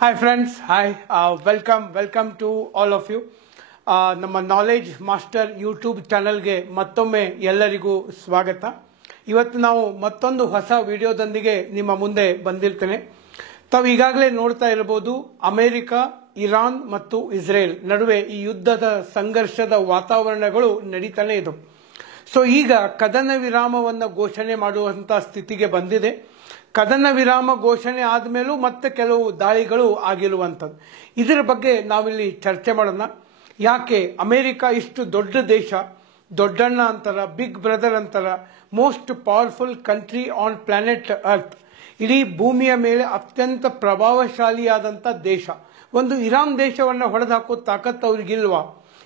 Hi friends, hi, welcome to all of you. ನಮ್ಮ knowledge master YouTube ಚಾನಲ್ಗೆ ಮತ್ತೊಮ್ಮೆ ಎಲ್ಲರಿಗೂ ಸ್ವಾಗತ. ಇವತ್ತು ನಾವು ಮತ್ತೊಂದು ಹೊಸ ವಿಡಿಯೋದೊಂದಿಗೆ ನಿಮ್ಮ ಮುಂದೆ ಬಂದಿರ್ತೇನೆ. ತಾವು ಈಗಾಗಲೇ ನೋಡ್ತಾ ಇರಬಹುದು, ಅಮೆರಿಕ, ಇರಾನ್ ಮತ್ತು ಇಸ್ರೇಲ್ ನಡುವೆ ಈ ಯುದ್ಧದ ಸಂಘರ್ಷದ ವಾತಾವರಣಗಳು ನಡೀತಾನೆ ಇದ್ದವು. ಸೊ ಈಗ ಕದನ ವಿರಾಮವನ್ನು ಘೋಷಣೆ ಮಾಡುವಂತ ಸ್ಥಿತಿಗೆ ಬಂದಿದೆ. ಕದನ ವಿರಾಮ ಘೋಷಣೆ ಆದಮೇಲೂ ಮತ್ತೆ ಕೆಲವು ದಾಳಿಗಳು ಆಗಿರುವಂಥದ್ದು. ಇದರ ಬಗ್ಗೆ ನಾವಿಲ್ಲಿ ಚರ್ಚೆ ಮಾಡೋಣ. ಯಾಕೆ ಅಮೆರಿಕ ಇಷ್ಟು ದೊಡ್ಡ ದೇಶ, ದೊಡ್ಡಣ್ಣ ಅಂತಾರ, ಬಿಗ್ ಬ್ರದರ್ ಅಂತಾರ, most powerful country on planet earth, ಇಡೀ ಭೂಮಿಯ ಮೇಲೆ ಅತ್ಯಂತ ಪ್ರಭಾವಶಾಲಿಯಾದಂಥ ದೇಶ, ಒಂದು ಇರಾನ್ ದೇಶವನ್ನು ಹೊಡೆದಾಕೋ ತಾಕತ್ತು ಅವ್ರಿಗಿಲ್ವಾ?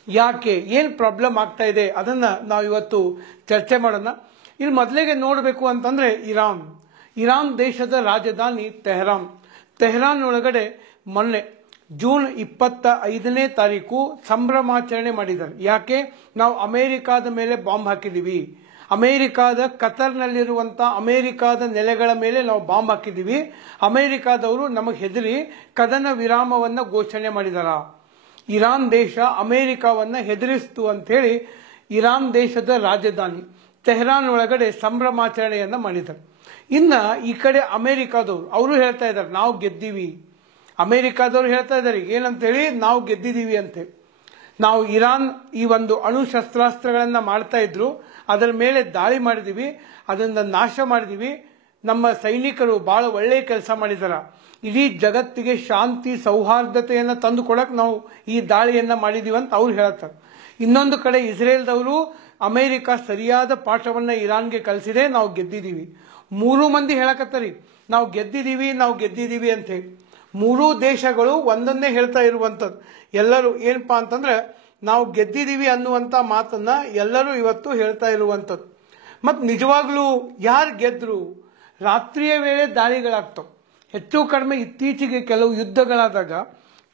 ಯಾಕೆ, ಏನು ಪ್ರಾಬ್ಲಮ್ ಆಗ್ತಾ ಇದೆ, ಅದನ್ನ ನಾವು ಇವತ್ತು ಚರ್ಚೆ ಮಾಡೋಣ. ಇಲ್ಲಿ ಮೊದಲಿಗೆ ನೋಡಬೇಕು ಅಂತಂದ್ರೆ ಇರಾನ್ ದೇಶದ ರಾಜಧಾನಿ ತೆಹರಾನ್ ಒಳಗಡೆ ಮೊನ್ನೆ ಜೂನ್ 25ನೇ ತಾರೀಕು ಸಂಭ್ರಮಾಚರಣೆ ಮಾಡಿದ್ದಾರೆ. ಯಾಕೆ? ನಾವು ಅಮೆರಿಕಾದ ಮೇಲೆ ಬಾಂಬ್ ಹಾಕಿದೀವಿ, ಅಮೆರಿಕಾದ ಕತರ್ನಲ್ಲಿರುವಂತ ಅಮೆರಿಕಾದ ನೆಲೆಗಳ ಮೇಲೆ ನಾವು ಬಾಂಬ್ ಹಾಕಿದೀವಿ, ಅಮೆರಿಕಾದವರು ನಮಗೆ ಹೆದರಿ ಕದನ ವಿರಾಮವನ್ನ ಘೋಷಣೆ ಮಾಡಿದಾರ. ಇರಾನ್ ದೇಶ ಅಮೆರಿಕಾವನ್ನ ಹೆದರಿಸ್ತು ಅಂತ ಹೇಳಿ ಇರಾನ್ ದೇಶದ ರಾಜಧಾನಿ ತೆಹರಾನ್ ಒಳಗಡೆ ಸಂಭ್ರಮಾಚರಣೆಯನ್ನ ಮಾಡಿದ್ದಾರೆ. ಇನ್ನ ಈ ಕಡೆ ಅಮೆರಿಕಾದವರು ಅವರು ಹೇಳ್ತಾ ಇದ್ದಾರೆ ನಾವು ಗೆದ್ದೀವಿ. ಅಮೆರಿಕಾದವರು ಹೇಳ್ತಾ ಇದ್ದಾರೆ ಏನಂತ ಹೇಳಿ, ನಾವು ಗೆದ್ದಿದ್ದೀವಿ ಅಂತೇಳಿ. ನಾವು ಇರಾನ್ ಈ ಒಂದು ಅಣು ಶಸ್ತ್ರಾಸ್ತ್ರಗಳನ್ನ ಮಾಡ್ತಾ ಇದ್ರು, ಅದರ ಮೇಲೆ ದಾಳಿ ಮಾಡಿದೀವಿ, ಅದನ್ನ ನಾಶ ಮಾಡಿದೀವಿ, ನಮ್ಮ ಸೈನಿಕರು ಬಹಳ ಒಳ್ಳೆಯ ಕೆಲಸ ಮಾಡಿದಾರ, ಇಡೀ ಜಗತ್ತಿಗೆ ಶಾಂತಿ ಸೌಹಾರ್ದತೆಯನ್ನು ತಂದು ಕೊಡಕ್ ನಾವು ಈ ದಾಳಿಯನ್ನ ಮಾಡಿದೀವಿ ಅಂತ ಅವ್ರು ಹೇಳ್ತಾರೆ. ಇನ್ನೊಂದು ಕಡೆ ಇಸ್ರೇಲ್ದವರು ಅಮೆರಿಕ ಸರಿಯಾದ ಪಾಠವನ್ನ ಇರಾನ್ಗೆ ಕಲಿಸಿದೆ, ನಾವು ಗೆದ್ದಿದ್ದೀವಿ. ಮೂರು ಮಂದಿ ಹೇಳಕತ್ತರಿ ನಾವು ಗೆದ್ದಿದ್ದೀವಿ ಅಂತ ಹೇಳಿ. ಮೂರೂ ದೇಶಗಳು ಒಂದನ್ನೇ ಹೇಳ್ತಾ ಇರುವಂಥದ್ದು. ಎಲ್ಲರೂ ಏನಪ್ಪಾ ಅಂತಂದ್ರೆ ನಾವು ಗೆದ್ದಿದ್ದೀವಿ ಅನ್ನುವಂಥ ಮಾತನ್ನ ಎಲ್ಲರೂ ಇವತ್ತು ಹೇಳ್ತಾ ಇರುವಂಥದ್ದು. ಮತ್ತು ನಿಜವಾಗ್ಲೂ ಯಾರು ಗೆದ್ರು? ರಾತ್ರಿಯ ವೇಳೆ ದಾಳಿಗಳಾಗ್ತವೆ. ಹೆಚ್ಚು ಕಡಿಮೆ ಇತ್ತೀಚೆಗೆ ಕೆಲವು ಯುದ್ಧಗಳಾದಾಗ,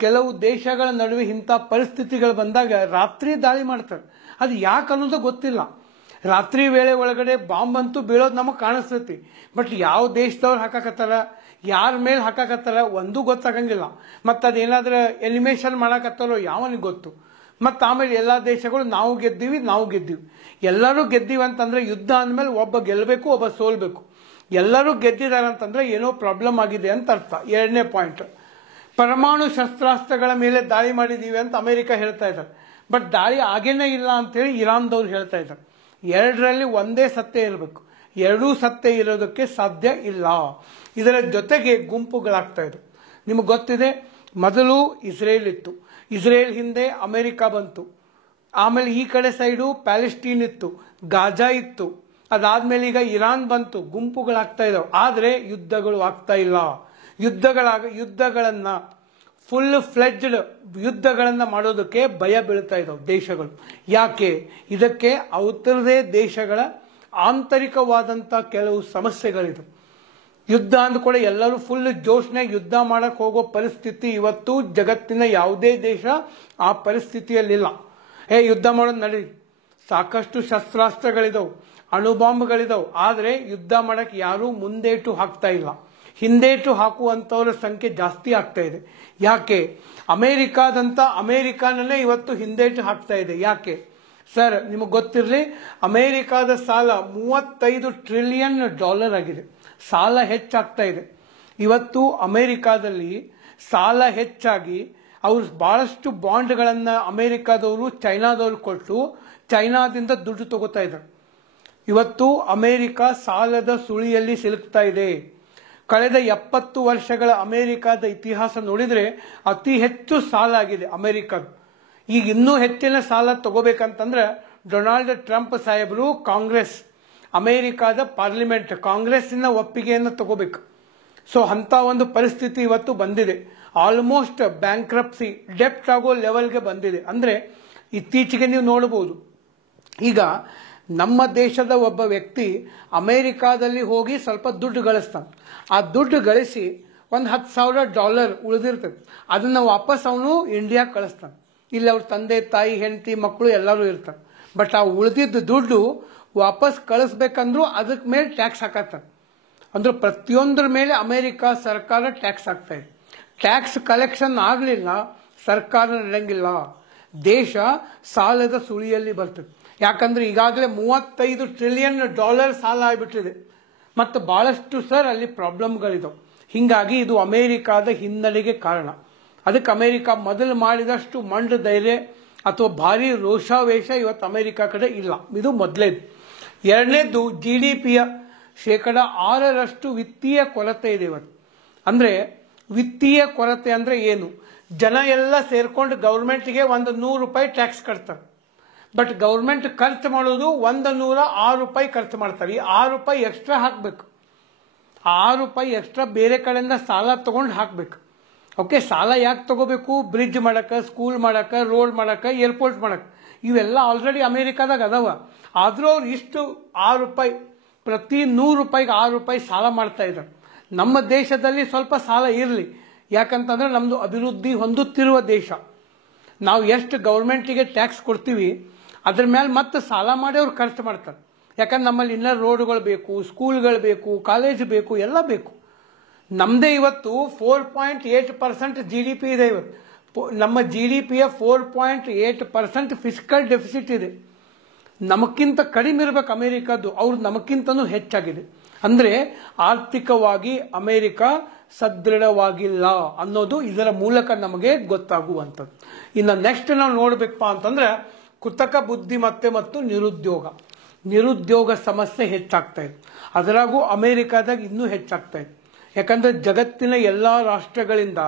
ಕೆಲವು ದೇಶಗಳ ನಡುವೆ ಇಂಥ ಪರಿಸ್ಥಿತಿಗಳು ಬಂದಾಗ ರಾತ್ರಿ ದಾಳಿ ಮಾಡ್ತಾರೆ. ಅದು ಯಾಕೆ ಅನ್ನೋದು ಗೊತ್ತಿಲ್ಲ. ರಾತ್ರಿ ವೇಳೆ ಒಳಗಡೆ ಬಾಂಬ್ ಅಂತೂ ಬೀಳೋದು ನಮಗೆ ಕಾಣಿಸ್ತೈತಿ, ಬಟ್ ಯಾವ ದೇಶದವ್ರು ಹಾಕಾಕತ್ತಾರ, ಯಾರ ಮೇಲೆ ಹಾಕಾಕತ್ತಾರ ಒಂದೂ ಗೊತ್ತಾಗಂಗಿಲ್ಲ. ಮತ್ತು ಅದೇನಾದ್ರೂ ಎಲಿಮಿನೇಷನ್ ಮಾಡಕತ್ತಾರೋ ಯಾವನಿಗೆ ಗೊತ್ತು. ಮತ್ತು ಆಮೇಲೆ ಎಲ್ಲ ದೇಶಗಳು ನಾವು ಗೆದ್ದೀವಿ. ಎಲ್ಲರೂ ಗೆದ್ದೀವಿ ಅಂತಂದ್ರೆ ಯುದ್ಧ ಅಂದಮೇಲೆ ಒಬ್ಬ ಗೆಲ್ಲಬೇಕು, ಒಬ್ಬ ಸೋಲ್ಬೇಕು. ಎಲ್ಲರೂ ಗೆದ್ದಿದ್ದಾರೆ ಅಂತಂದ್ರೆ ಏನೋ ಪ್ರಾಬ್ಲಮ್ ಆಗಿದೆ ಅಂತ ಅರ್ಥ. ಎರಡನೇ ಪಾಯಿಂಟ್, ಪರಮಾಣು ಶಸ್ತ್ರಾಸ್ತ್ರಗಳ ಮೇಲೆ ದಾಳಿ ಮಾಡಿದೀವಿ ಅಂತ ಅಮೆರಿಕ ಹೇಳ್ತಾ ಇದ್ದಾರೆ, ಬಟ್ ದಾಳಿ ಆಗೇನೇ ಇಲ್ಲ ಅಂತೇಳಿ ಇರಾನ್ದವ್ರು ಹೇಳ್ತಾ ಇದ್ದಾರೆ. ಎರಡರಲ್ಲಿ ಒಂದೇ ಸತ್ಯ ಇರಬೇಕು, ಎರಡೂ ಸತ್ಯ ಇರೋದಕ್ಕೆ ಸಾಧ್ಯ ಇಲ್ಲ. ಇದರ ಜೊತೆಗೆ ಗುಂಪುಗಳಾಗ್ತಾ ಇದ್ವು. ನಿಮಗೆ ಗೊತ್ತಿದೆ, ಮೊದಲು ಇಸ್ರೇಲ್ ಇತ್ತು, ಇಸ್ರೇಲ್ ಹಿಂದೆ ಅಮೆರಿಕ ಬಂತು, ಆಮೇಲೆ ಈ ಕಡೆ ಸೈಡು ಪ್ಯಾಲೆಸ್ಟೀನ್ ಇತ್ತು, ಗಾಜಾ ಇತ್ತು, ಅದಾದ್ಮೇಲೆ ಈಗ ಇರಾನ್ ಬಂತು. ಗುಂಪುಗಳಾಗ್ತಾ ಇದಾವೆ, ಆದ್ರೆ ಯುದ್ಧಗಳು ಆಗ್ತಾ ಇಲ್ಲ. ಯುದ್ಧಗಳನ್ನ ಫುಲ್ ಫ್ಲೆಡ್ಜ್ಡ್ ಯುದ್ಧಗಳನ್ನ ಮಾಡೋದಕ್ಕೆ ಭಯ ಬೀಳ್ತಾ ಇದಾವೆ ದೇಶಗಳು. ಯಾಕೆ? ಇದಕ್ಕೆ ಅವರದೇ ದೇಶಗಳ ಆಂತರಿಕವಾದಂತ ಕೆಲವು ಸಮಸ್ಯೆಗಳಿದೆ. ಯುದ್ಧ ಅಂದ್ಕೂಡ ಎಲ್ಲರೂ ಫುಲ್ ಜೋಶ್ನಾಗ ಯುದ್ಧ ಮಾಡಕ್ ಹೋಗೋ ಪರಿಸ್ಥಿತಿ ಇವತ್ತು ಜಗತ್ತಿನ ಯಾವುದೇ ದೇಶ ಆ ಪರಿಸ್ಥಿತಿಯಲ್ಲಿಲ್ಲ. ಯುದ್ಧ ಮಾಡೋದು ನಡಿ, ಸಾಕಷ್ಟು ಶಸ್ತ್ರಾಸ್ತ್ರಗಳಿದಾವೆ, ಅಣುಬಾಂಬ್ಗಳಿದಾವೆ, ಆದ್ರೆ ಯುದ್ಧ ಮಾಡಕ್ ಯಾರೂ ಮುಂದೇಟು ಹಾಕ್ತಾ ಇಲ್ಲ. ಹಿಂದೇಟು ಹಾಕುವಂತವರ ಸಂಖ್ಯೆ ಜಾಸ್ತಿ ಆಗ್ತಾ ಇದೆ. ಯಾಕೆ? ಅಮೆರಿಕಾನಲ್ಲೇ ಇವತ್ತು ಹಿಂದೇಟು ಹಾಕ್ತಾ ಇದೆ. ಯಾಕೆ ಸರ್? ನಿಮಗೆ ಗೊತ್ತಿರಲಿ, ಅಮೆರಿಕಾದ ಸಾಲ $35 ಟ್ರಿಲಿಯನ್ ಆಗಿದೆ. ಸಾಲ ಹೆಚ್ಚಾಗ್ತಾ ಇದೆ. ಇವತ್ತು ಅಮೆರಿಕಾದಲ್ಲಿ ಸಾಲ ಹೆಚ್ಚಾಗಿ ಅವರು ಬಹಳಷ್ಟು ಬಾಂಡ್ಗಳನ್ನ ಅಮೆರಿಕಾದವರು ಚೈನಾದವರು ಕೊಟ್ಟು ಚೈನಾದಿಂದ ದುಡ್ಡು ತಗೋತಾ ಇದ್ದಾರೆ. ಇವತ್ತು ಅಮೆರಿಕ ಸಾಲದ ಸುಳಿಯಲ್ಲಿ ಸಿಲುಕ್ತಾ ಇದೆ. ಕಳೆದ 70 ವರ್ಷಗಳ ಅಮೆರಿಕಾದ ಇತಿಹಾಸ ನೋಡಿದ್ರೆ ಅತಿ ಹೆಚ್ಚು ಸಾಲ ಆಗಿದೆ ಅಮೆರಿಕದ. ಈಗ ಇನ್ನೂ ಹೆಚ್ಚಿನ ಸಾಲ ತಗೋಬೇಕಂತಂದ್ರೆ ಡೊನಾಲ್ಡ್ ಟ್ರಂಪ್ ಸಾಹೇಬರು ಅಮೆರಿಕಾದ ಪಾರ್ಲಿಮೆಂಟ್ ಕಾಂಗ್ರೆಸ್ಸಿನ ಒಪ್ಪಿಗೆಯನ್ನು ತಗೋಬೇಕು. ಸೊ ಅಂತ ಒಂದು ಪರಿಸ್ಥಿತಿ ಇವತ್ತು ಬಂದಿದೆ. ಆಲ್ಮೋಸ್ಟ್ ಬ್ಯಾಂಕ್ರಪ್ಸಿ, ಡೆಪ್ಟ್ ಆಗೋ ಲೆವೆಲ್ಗೆ ಬಂದಿದೆ. ಅಂದ್ರೆ ಇತ್ತೀಚೆಗೆ ನೀವು ನೋಡಬಹುದು, ಈಗ ನಮ್ಮ ದೇಶದ ಒಬ್ಬ ವ್ಯಕ್ತಿ ಅಮೆರಿಕಾದಲ್ಲಿ ಹೋಗಿ ಸ್ವಲ್ಪ ದುಡ್ಡು ಗಳಿಸ್ತಾನೆ. ಆ ದುಡ್ಡು ಗಳಿಸಿ ಒಂದು $10,000 ಉಳಿದಿರ್ತದೆ, ಅದನ್ನ ವಾಪಸ್ ಅವನು ಇಂಡಿಯಾ ಕಳಿಸ್ತಾನೆ. ಇಲ್ಲಿ ಅವ್ರ ತಂದೆ ತಾಯಿ ಹೆಂಡತಿ ಮಕ್ಕಳು ಎಲ್ಲರೂ ಇರ್ತಾರೆ. ಬಟ್ ಆ ಉಳಿದಿದ್ದ ದುಡ್ಡು ವಾಪಸ್ ಕಳಿಸ್ಬೇಕಂದ್ರೂ ಅದಕ್ಕೆ ಮೇಲೆ ಟ್ಯಾಕ್ಸ್ ಹಾಕತ್ತಾನೆ. ಅಂದ್ರೆ ಪ್ರತಿಯೊಂದರ ಮೇಲೆ ಅಮೆರಿಕ ಸರ್ಕಾರ ಟ್ಯಾಕ್ಸ್ ಹಾಕ್ತಾ ಇದೆ. ಟ್ಯಾಕ್ಸ್ ಕಲೆಕ್ಷನ್ ಆಗಲಿಲ್ಲ, ಸರ್ಕಾರ ನಡೆಯಂಗಿಲ್ಲ, ದೇಶ ಸಾಲದ ಸುಳಿಯಲ್ಲಿ ಬರ್ತದೆ. ಯಾಕಂದ್ರೆ ಈಗಾಗಲೇ $35 ಟ್ರಿಲಿಯನ್ ಸಾಲ ಆಗಿಬಿಟ್ಟಿದೆ ಮತ್ತು ಬಹಳಷ್ಟು ಸರ್ ಅಲ್ಲಿ ಪ್ರಾಬ್ಲಮ್ಗಳಿದಾವೆ. ಹಿಂಗಾಗಿ ಇದು ಅಮೆರಿಕಾದ ಹಿನ್ನಡೆಗೆ ಕಾರಣ. ಅದಕ್ಕೆ ಅಮೆರಿಕ ಮೊದಲು ಮಾಡಿದಷ್ಟು ಮಂಡ ಧೈರ್ಯ ಅಥವಾ ಭಾರಿ ರೋಷಾವೇಶ ಇವತ್ತು ಅಮೆರಿಕ ಕಡೆ ಇಲ್ಲ. ಇದು ಮೊದಲೇದು. ಎರಡನೇದು, GDPಯ 6% ವಿತ್ತೀಯ ಕೊರತೆ ಇದೆ ಇವತ್ತು. ಅಂದ್ರೆ ವಿತ್ತೀಯ ಕೊರತೆ ಅಂದ್ರೆ ಏನು? ಜನ ಎಲ್ಲ ಸೇರ್ಕೊಂಡು ಗೌರ್ಮೆಂಟ್ಗೆ $100 ಟ್ಯಾಕ್ಸ್ ಕಟ್ತಾರೆ. ಬಟ್ ಗೌರ್ಮೆಂಟ್ ಖರ್ಚು ಮಾಡೋದು $106 ಖರ್ಚು ಮಾಡ್ತಾರೆ. ಈ $6 ಎಕ್ಸ್ಟ್ರಾ ಹಾಕಬೇಕು. $6 ಎಕ್ಸ್ಟ್ರಾ ಬೇರೆ ಕಡೆಯಿಂದ ಸಾಲ ತಗೊಂಡು ಹಾಕಬೇಕು. ಓಕೆ, ಸಾಲ ಯಾಕೆ ತಗೋಬೇಕು? ಬ್ರಿಡ್ಜ್ ಮಾಡಕ್ಕೆ, ಸ್ಕೂಲ್ ಮಾಡಕ್ಕೆ, ರೋಡ್ ಮಾಡಕ್ಕೆ, ಏರ್ಪೋರ್ಟ್ ಮಾಡಕ್ಕೆ. ಇವೆಲ್ಲ ಆಲ್ರೆಡಿ ಅಮೆರಿಕಾದಾಗ ಅದಾವ. ಆದರೂ ಅವ್ರು ಇಷ್ಟು $6 ಪ್ರತಿ $100ಗೆ $6 ಸಾಲ ಮಾಡ್ತಾ ಇದ್ದಾರೆ. ನಮ್ಮ ದೇಶದಲ್ಲಿ ಸ್ವಲ್ಪ ಸಾಲ ಇರಲಿ, ಯಾಕಂತಂದ್ರೆ ನಮ್ದು ಅಭಿವೃದ್ಧಿ ಹೊಂದುತ್ತಿರುವ ದೇಶ. ನಾವು ಎಷ್ಟು ಗೌರ್ಮೆಂಟಿಗೆ ಟ್ಯಾಕ್ಸ್ ಕೊಡ್ತೀವಿ ಅದ್ರ ಮೇಲೆ ಮತ್ತೆ ಸಾಲ ಮಾಡಿ ಅವ್ರು ಖರ್ಚು ಮಾಡ್ತಾರೆ. ಯಾಕಂದ್ರೆ ನಮ್ಮಲ್ಲಿ ಇನ್ನೂ ರೋಡ್ಗಳು ಬೇಕು, ಸ್ಕೂಲ್ಗಳು ಬೇಕು, ಕಾಲೇಜ್ ಬೇಕು, ಎಲ್ಲ ಬೇಕು. ನಮ್ಮದೇ ಇವತ್ತು 4.8% GDP ಇದೆ. ಇವತ್ತು ನಮ್ಮ GDPಯ 4.8% ಫಿಸ್ಕಲ್ ಡೆಫಿಸಿಟ್ ಇದೆ. ನಮಕ್ಕಿಂತ ಕಡಿಮೆ ಇರಬೇಕು ಅಮೆರಿಕದ್ದು, ಅವ್ರು ನಮಕ್ಕಿಂತನೂ ಹೆಚ್ಚಾಗಿದೆ. ಅಂದ್ರೆ ಆರ್ಥಿಕವಾಗಿ ಅಮೆರಿಕ ಸದೃಢವಾಗಿಲ್ಲ ಅನ್ನೋದು ಇದರ ಮೂಲಕ ನಮಗೆ ಗೊತ್ತಾಗುವಂಥದ್ದು. ಇನ್ನು ನೆಕ್ಸ್ಟ್ ನಾವು ನೋಡ್ಬೇಕಪ್ಪ ಅಂತಂದ್ರೆ ಕೃತಕ ಬುದ್ಧಿಮತ್ತೆ ಮತ್ತು ನಿರುದ್ಯೋಗ ಸಮಸ್ಯೆ ಹೆಚ್ಚಾಗ್ತಾ ಇದೆ. ಅದರಾಗೂ ಅಮೆರಿಕಾದಾಗ ಇನ್ನೂ ಹೆಚ್ಚಾಗ್ತಾ ಇದೆ. ಯಾಕಂದ್ರೆ ಜಗತ್ತಿನ ಎಲ್ಲ ರಾಷ್ಟ್ರಗಳಿಂದ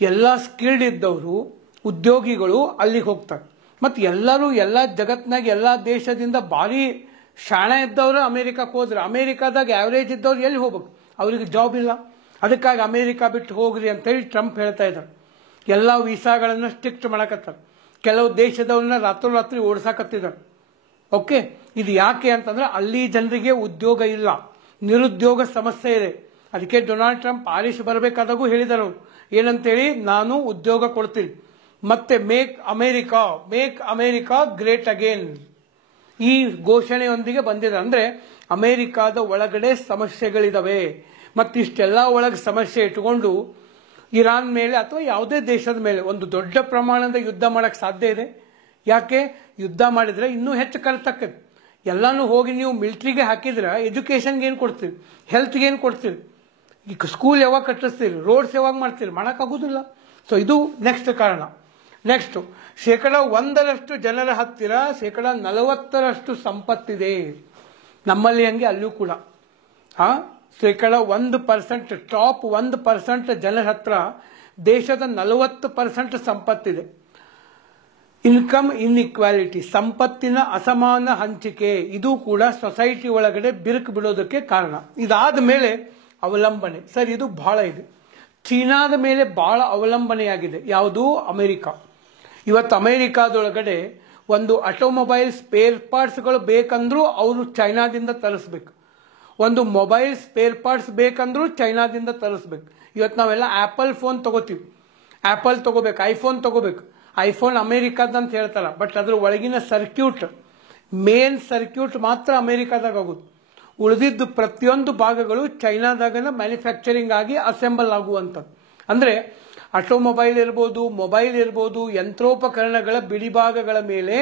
ಎಲ್ಲ ಸ್ಕಿಲ್ಡ್ ಇದ್ದವರು ಉದ್ಯೋಗಿಗಳು ಅಲ್ಲಿಗೆ ಹೋಗ್ತಾರೆ. ಮತ್ತು ಎಲ್ಲರೂ ಎಲ್ಲ ಜಗತ್ತಿನಾಗ ಎಲ್ಲ ದೇಶದಿಂದ ಭಾರಿ ಶಾಣ ಇದ್ದವರು ಅಮೆರಿಕಕ್ಕೆ ಹೋದ್ರೆ, ಅಮೆರಿಕಾದಾಗ ಆವ್ರೇಜ್ ಇದ್ದವ್ರು ಎಲ್ಲಿ ಹೋಗ್ಬೇಕು? ಅವ್ರಿಗೆ ಜಾಬ್ ಇಲ್ಲ. ಅದಕ್ಕಾಗಿ ಅಮೆರಿಕ ಬಿಟ್ಟು ಹೋಗ್ರಿ ಅಂತೇಳಿ ಟ್ರಂಪ್ ಹೇಳ್ತಾ ಇದ್ದಾರೆ. ಎಲ್ಲ ವೀಸಾಗಳನ್ನು ಸ್ಟ್ರಿಕ್ಟ್ ಮಾಡಕತ್ತಾರೆ. ಕೆಲವು ದೇಶದವ್ರನ್ನ ರಾತ್ರೋರಾತ್ರಿ ಓಡಿಸಾಕತ್ತಿದ್ದಾರೆ. ಓಕೆ, ಇದು ಯಾಕೆ ಅಂತಂದ್ರೆ ಅಲ್ಲಿ ಜನರಿಗೆ ಉದ್ಯೋಗ ಇಲ್ಲ, ನಿರುದ್ಯೋಗ ಸಮಸ್ಯೆ ಇದೆ. ಅದಕ್ಕೆ ಡೊನಾಲ್ಡ್ ಟ್ರಂಪ್ ಆರಿಸಿ ಬರಬೇಕಾದಾಗೂ ಹೇಳಿದರು ಏನಂತೇಳಿ, ನಾನು ಉದ್ಯೋಗ ಕೊಡ್ತೀನಿ, ಮತ್ತೆ ಮೇಕ್ ಅಮೆರಿಕಾ ಗ್ರೇಟ್ ಅಗೇನ್ ಈ ಘೋಷಣೆಯೊಂದಿಗೆ ಬಂದಿದೆ. ಅಂದ್ರೆ ಅಮೆರಿಕಾದ ಒಳಗಡೆ ಸಮಸ್ಯೆಗಳಿದಾವೆ. ಮತ್ತಿಷ್ಟೆಲ್ಲ ಒಳಗೆ ಸಮಸ್ಯೆ ಇಟ್ಟುಕೊಂಡು ಇರಾನ್ ಮೇಲೆ ಅಥವಾ ಯಾವುದೇ ದೇಶದ ಮೇಲೆ ಒಂದು ದೊಡ್ಡ ಪ್ರಮಾಣದ ಯುದ್ಧ ಮಾಡಕ್ಕೆ ಸಾಧ್ಯ ಇದೆ. ಯಾಕೆ? ಯುದ್ಧ ಮಾಡಿದ್ರೆ ಇನ್ನೂ ಹೆಚ್ಚು ಖರ್ಚಾಕೈತೆ. ಎಲ್ಲಾನು ಹೋಗಿ ನೀವು ಮಿಲಿಟ್ರಿಗೆ ಹಾಕಿದ್ರೆ ಎಜುಕೇಶನ್ಗೆ ಏನು ಕೊಡ್ತೀರಿ, ಹೆಲ್ತ್ಗೆ ಏನು ಕೊಡ್ತೀರಿ, ಈಗ ಸ್ಕೂಲ್ ಯಾವಾಗ ಕಟ್ಟಿಸ್ತೀರಿ, ರೋಡ್ಸ್ ಯಾವಾಗ ಮಾಡ್ತೀರಿ? ಮಾಡೋಕ್ಕಾಗೋದಿಲ್ಲ. ಸೊ ಇದು ನೆಕ್ಸ್ಟ್ ಕಾರಣ. ನೆಕ್ಸ್ಟ್, 1% ಜನರ ಹತ್ತಿರ 40% ಸಂಪತ್ತಿದೆ. ನಮ್ಮಲ್ಲಿ ಹಂಗೆ ಅಲ್ಲೂ ಕೂಡ 1% ಟಾಪ್ 1% ಜನರ ಹತ್ರ ದೇಶದ 40% ಸಂಪತ್ತಿದೆ. ಇನ್ಕಮ್ ಇನ್ಇಕ್ವಾಲಿಟಿ, ಸಂಪತ್ತಿನ ಅಸಮಾನ ಹಂಚಿಕೆ, ಇದು ಕೂಡ ಸೊಸೈಟಿ ಒಳಗಡೆ ಬಿರುಕು ಬಿಡೋದಕ್ಕೆ ಕಾರಣ. ಇದಾದ ಮೇಲೆ ಅವಲಂಬನೆ. ಸರ್, ಇದು ಬಹಳ ಇದೆ. ಚೀನಾದ ಮೇಲೆ ಬಹಳ ಅವಲಂಬನೆಯಾಗಿದೆ. ಯಾವುದು? ಅಮೆರಿಕ. ಇವತ್ತು ಅಮೆರಿಕಾದೊಳಗಡೆ ಒಂದು ಆಟೋಮೊಬೈಲ್ ಸ್ಪೇರ್ ಪಾರ್ಟ್ಸ್ಗಳು ಬೇಕಂದ್ರೂ ಅವರು ಚೈನಾದಿಂದ ತರಿಸ್ಬೇಕು. ಒಂದು ಮೊಬೈಲ್ ಸ್ಪೇರ್ ಪಾರ್ಟ್ಸ್ ಬೇಕಂದ್ರೂ ಚೈನಾದಿಂದ ತರಿಸ್ಬೇಕು. ಇವತ್ತು ನಾವೆಲ್ಲ ಆಪಲ್ ಫೋನ್ ತಗೋತೀವಿ, ಆಪಲ್ ತಗೋಬೇಕು, ಐಫೋನ್ ತಗೋಬೇಕು. ಐಫೋನ್ ಅಮೆರಿಕಾದಂತ ಹೇಳ್ತಾರ, ಬಟ್ ಅದ್ರ ಒಳಗಿನ ಸರ್ಕ್ಯೂಟ್, ಮೇನ್ ಸರ್ಕ್ಯೂಟ್ ಮಾತ್ರ ಅಮೆರಿಕಾದಾಗ ಆಗೋದು. ಉಳಿದಿದ್ದು ಪ್ರತಿಯೊಂದು ಭಾಗಗಳು ಚೈನಾದಾಗನ ಮ್ಯಾನುಫ್ಯಾಕ್ಚರಿಂಗ್ ಆಗಿ ಅಸೆಂಬಲ್ ಆಗುವಂಥದ್ದು. ಅಂದ್ರೆ ಆಟೋಮೊಬೈಲ್ ಇರ್ಬೋದು, ಮೊಬೈಲ್ ಇರ್ಬೋದು, ಯಂತ್ರೋಪಕರಣಗಳ ಬಿಡಿಭಾಗಗಳ ಮೇಲೆ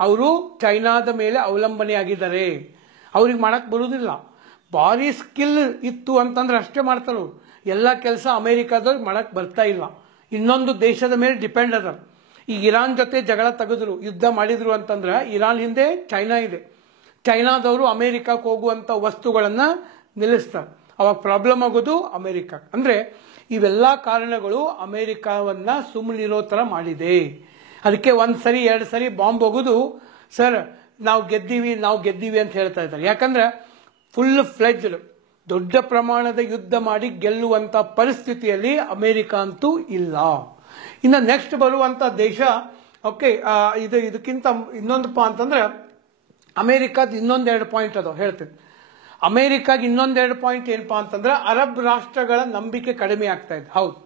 ಅವರು ಚೈನಾದ ಮೇಲೆ ಅವಲಂಬನೆಯಾಗಿದ್ದಾರೆ. ಅವ್ರಿಗೆ ಮಾಡಕ್ ಬರುವುದಿಲ್ಲ. ಭಾರಿ ಸ್ಕಿಲ್ ಇತ್ತು ಅಂತಂದ್ರೆ ಅಷ್ಟೇ ಮಾಡ್ತಾರೆ. ಎಲ್ಲ ಕೆಲಸ ಅಮೆರಿಕಾದವ್ರಿಗೆ ಮಾಡಕ್ ಬರ್ತಾ ಇಲ್ಲ. ಇನ್ನೊಂದು ದೇಶದ ಮೇಲೆ ಡಿಪೆಂಡ್ ಅದ. ಈಗ ಇರಾನ್ ಜೊತೆ ಜಗಳ ತೆಗೆದ್ರು, ಯುದ್ಧ ಮಾಡಿದ್ರು ಅಂತಂದ್ರೆ ಇರಾನ್ ಹಿಂದೆ ಚೈನಾ ಇದೆ. ಚೈನಾದವರು ಅಮೆರಿಕಕ್ಕೆ ಹೋಗುವಂತ ವಸ್ತುಗಳನ್ನ ನಿಲ್ಲಿಸ್ತಾರೆ. ಅವಾಗ ಪ್ರಾಬ್ಲಮ್ ಆಗೋದು ಅಮೆರಿಕ. ಅಂದ್ರೆ ಇವೆಲ್ಲ ಕಾರಣಗಳು ಅಮೆರಿಕವನ್ನ ಸುಮ್ಮನಿರೋ ತರ ಮಾಡಿದೆ. ಅದಕ್ಕೆ 1 ಸರಿ 2 ಸರಿ ಬಾಂಬ್ ಹೋಗೋದು, ಸರ್ ನಾವು ಗೆದ್ದೀವಿ ಅಂತ ಹೇಳ್ತಾ ಇದ್ದಾರೆ. ಯಾಕಂದ್ರೆ ಫುಲ್ ಫ್ಲೆಜ್ಡ್ ದೊಡ್ಡ ಪ್ರಮಾಣದ ಯುದ್ಧ ಮಾಡಿ ಗೆಲ್ಲುವಂತ ಪರಿಸ್ಥಿತಿಯಲ್ಲಿ ಅಮೆರಿಕ ಅಂತೂ ಇಲ್ಲ. ಇನ್ನು ನೆಕ್ಸ್ಟ್ ಬರುವಂತ ದೇಶ, ಓಕೆ, ಇದಕ್ಕಿಂತ ಇನ್ನೊಂದಪ್ಪ ಅಂತಂದ್ರೆ ಅಮೆರಿಕದ ಇನ್ನೊಂದೆರಡು ಪಾಯಿಂಟ್ ಅದಾವ ಹೇಳ್ತೀನಿ. ಅಮೆರಿಕಾಗ ಇನ್ನೊಂದೆರಡು ಪಾಯಿಂಟ್ ಏನಪ್ಪಾ ಅಂತಂದ್ರೆ ಅರಬ್ ರಾಷ್ಟ್ರಗಳ ನಂಬಿಕೆ ಕಡಿಮೆ ಆಗ್ತಾ ಇದೆ. ಹೌದು,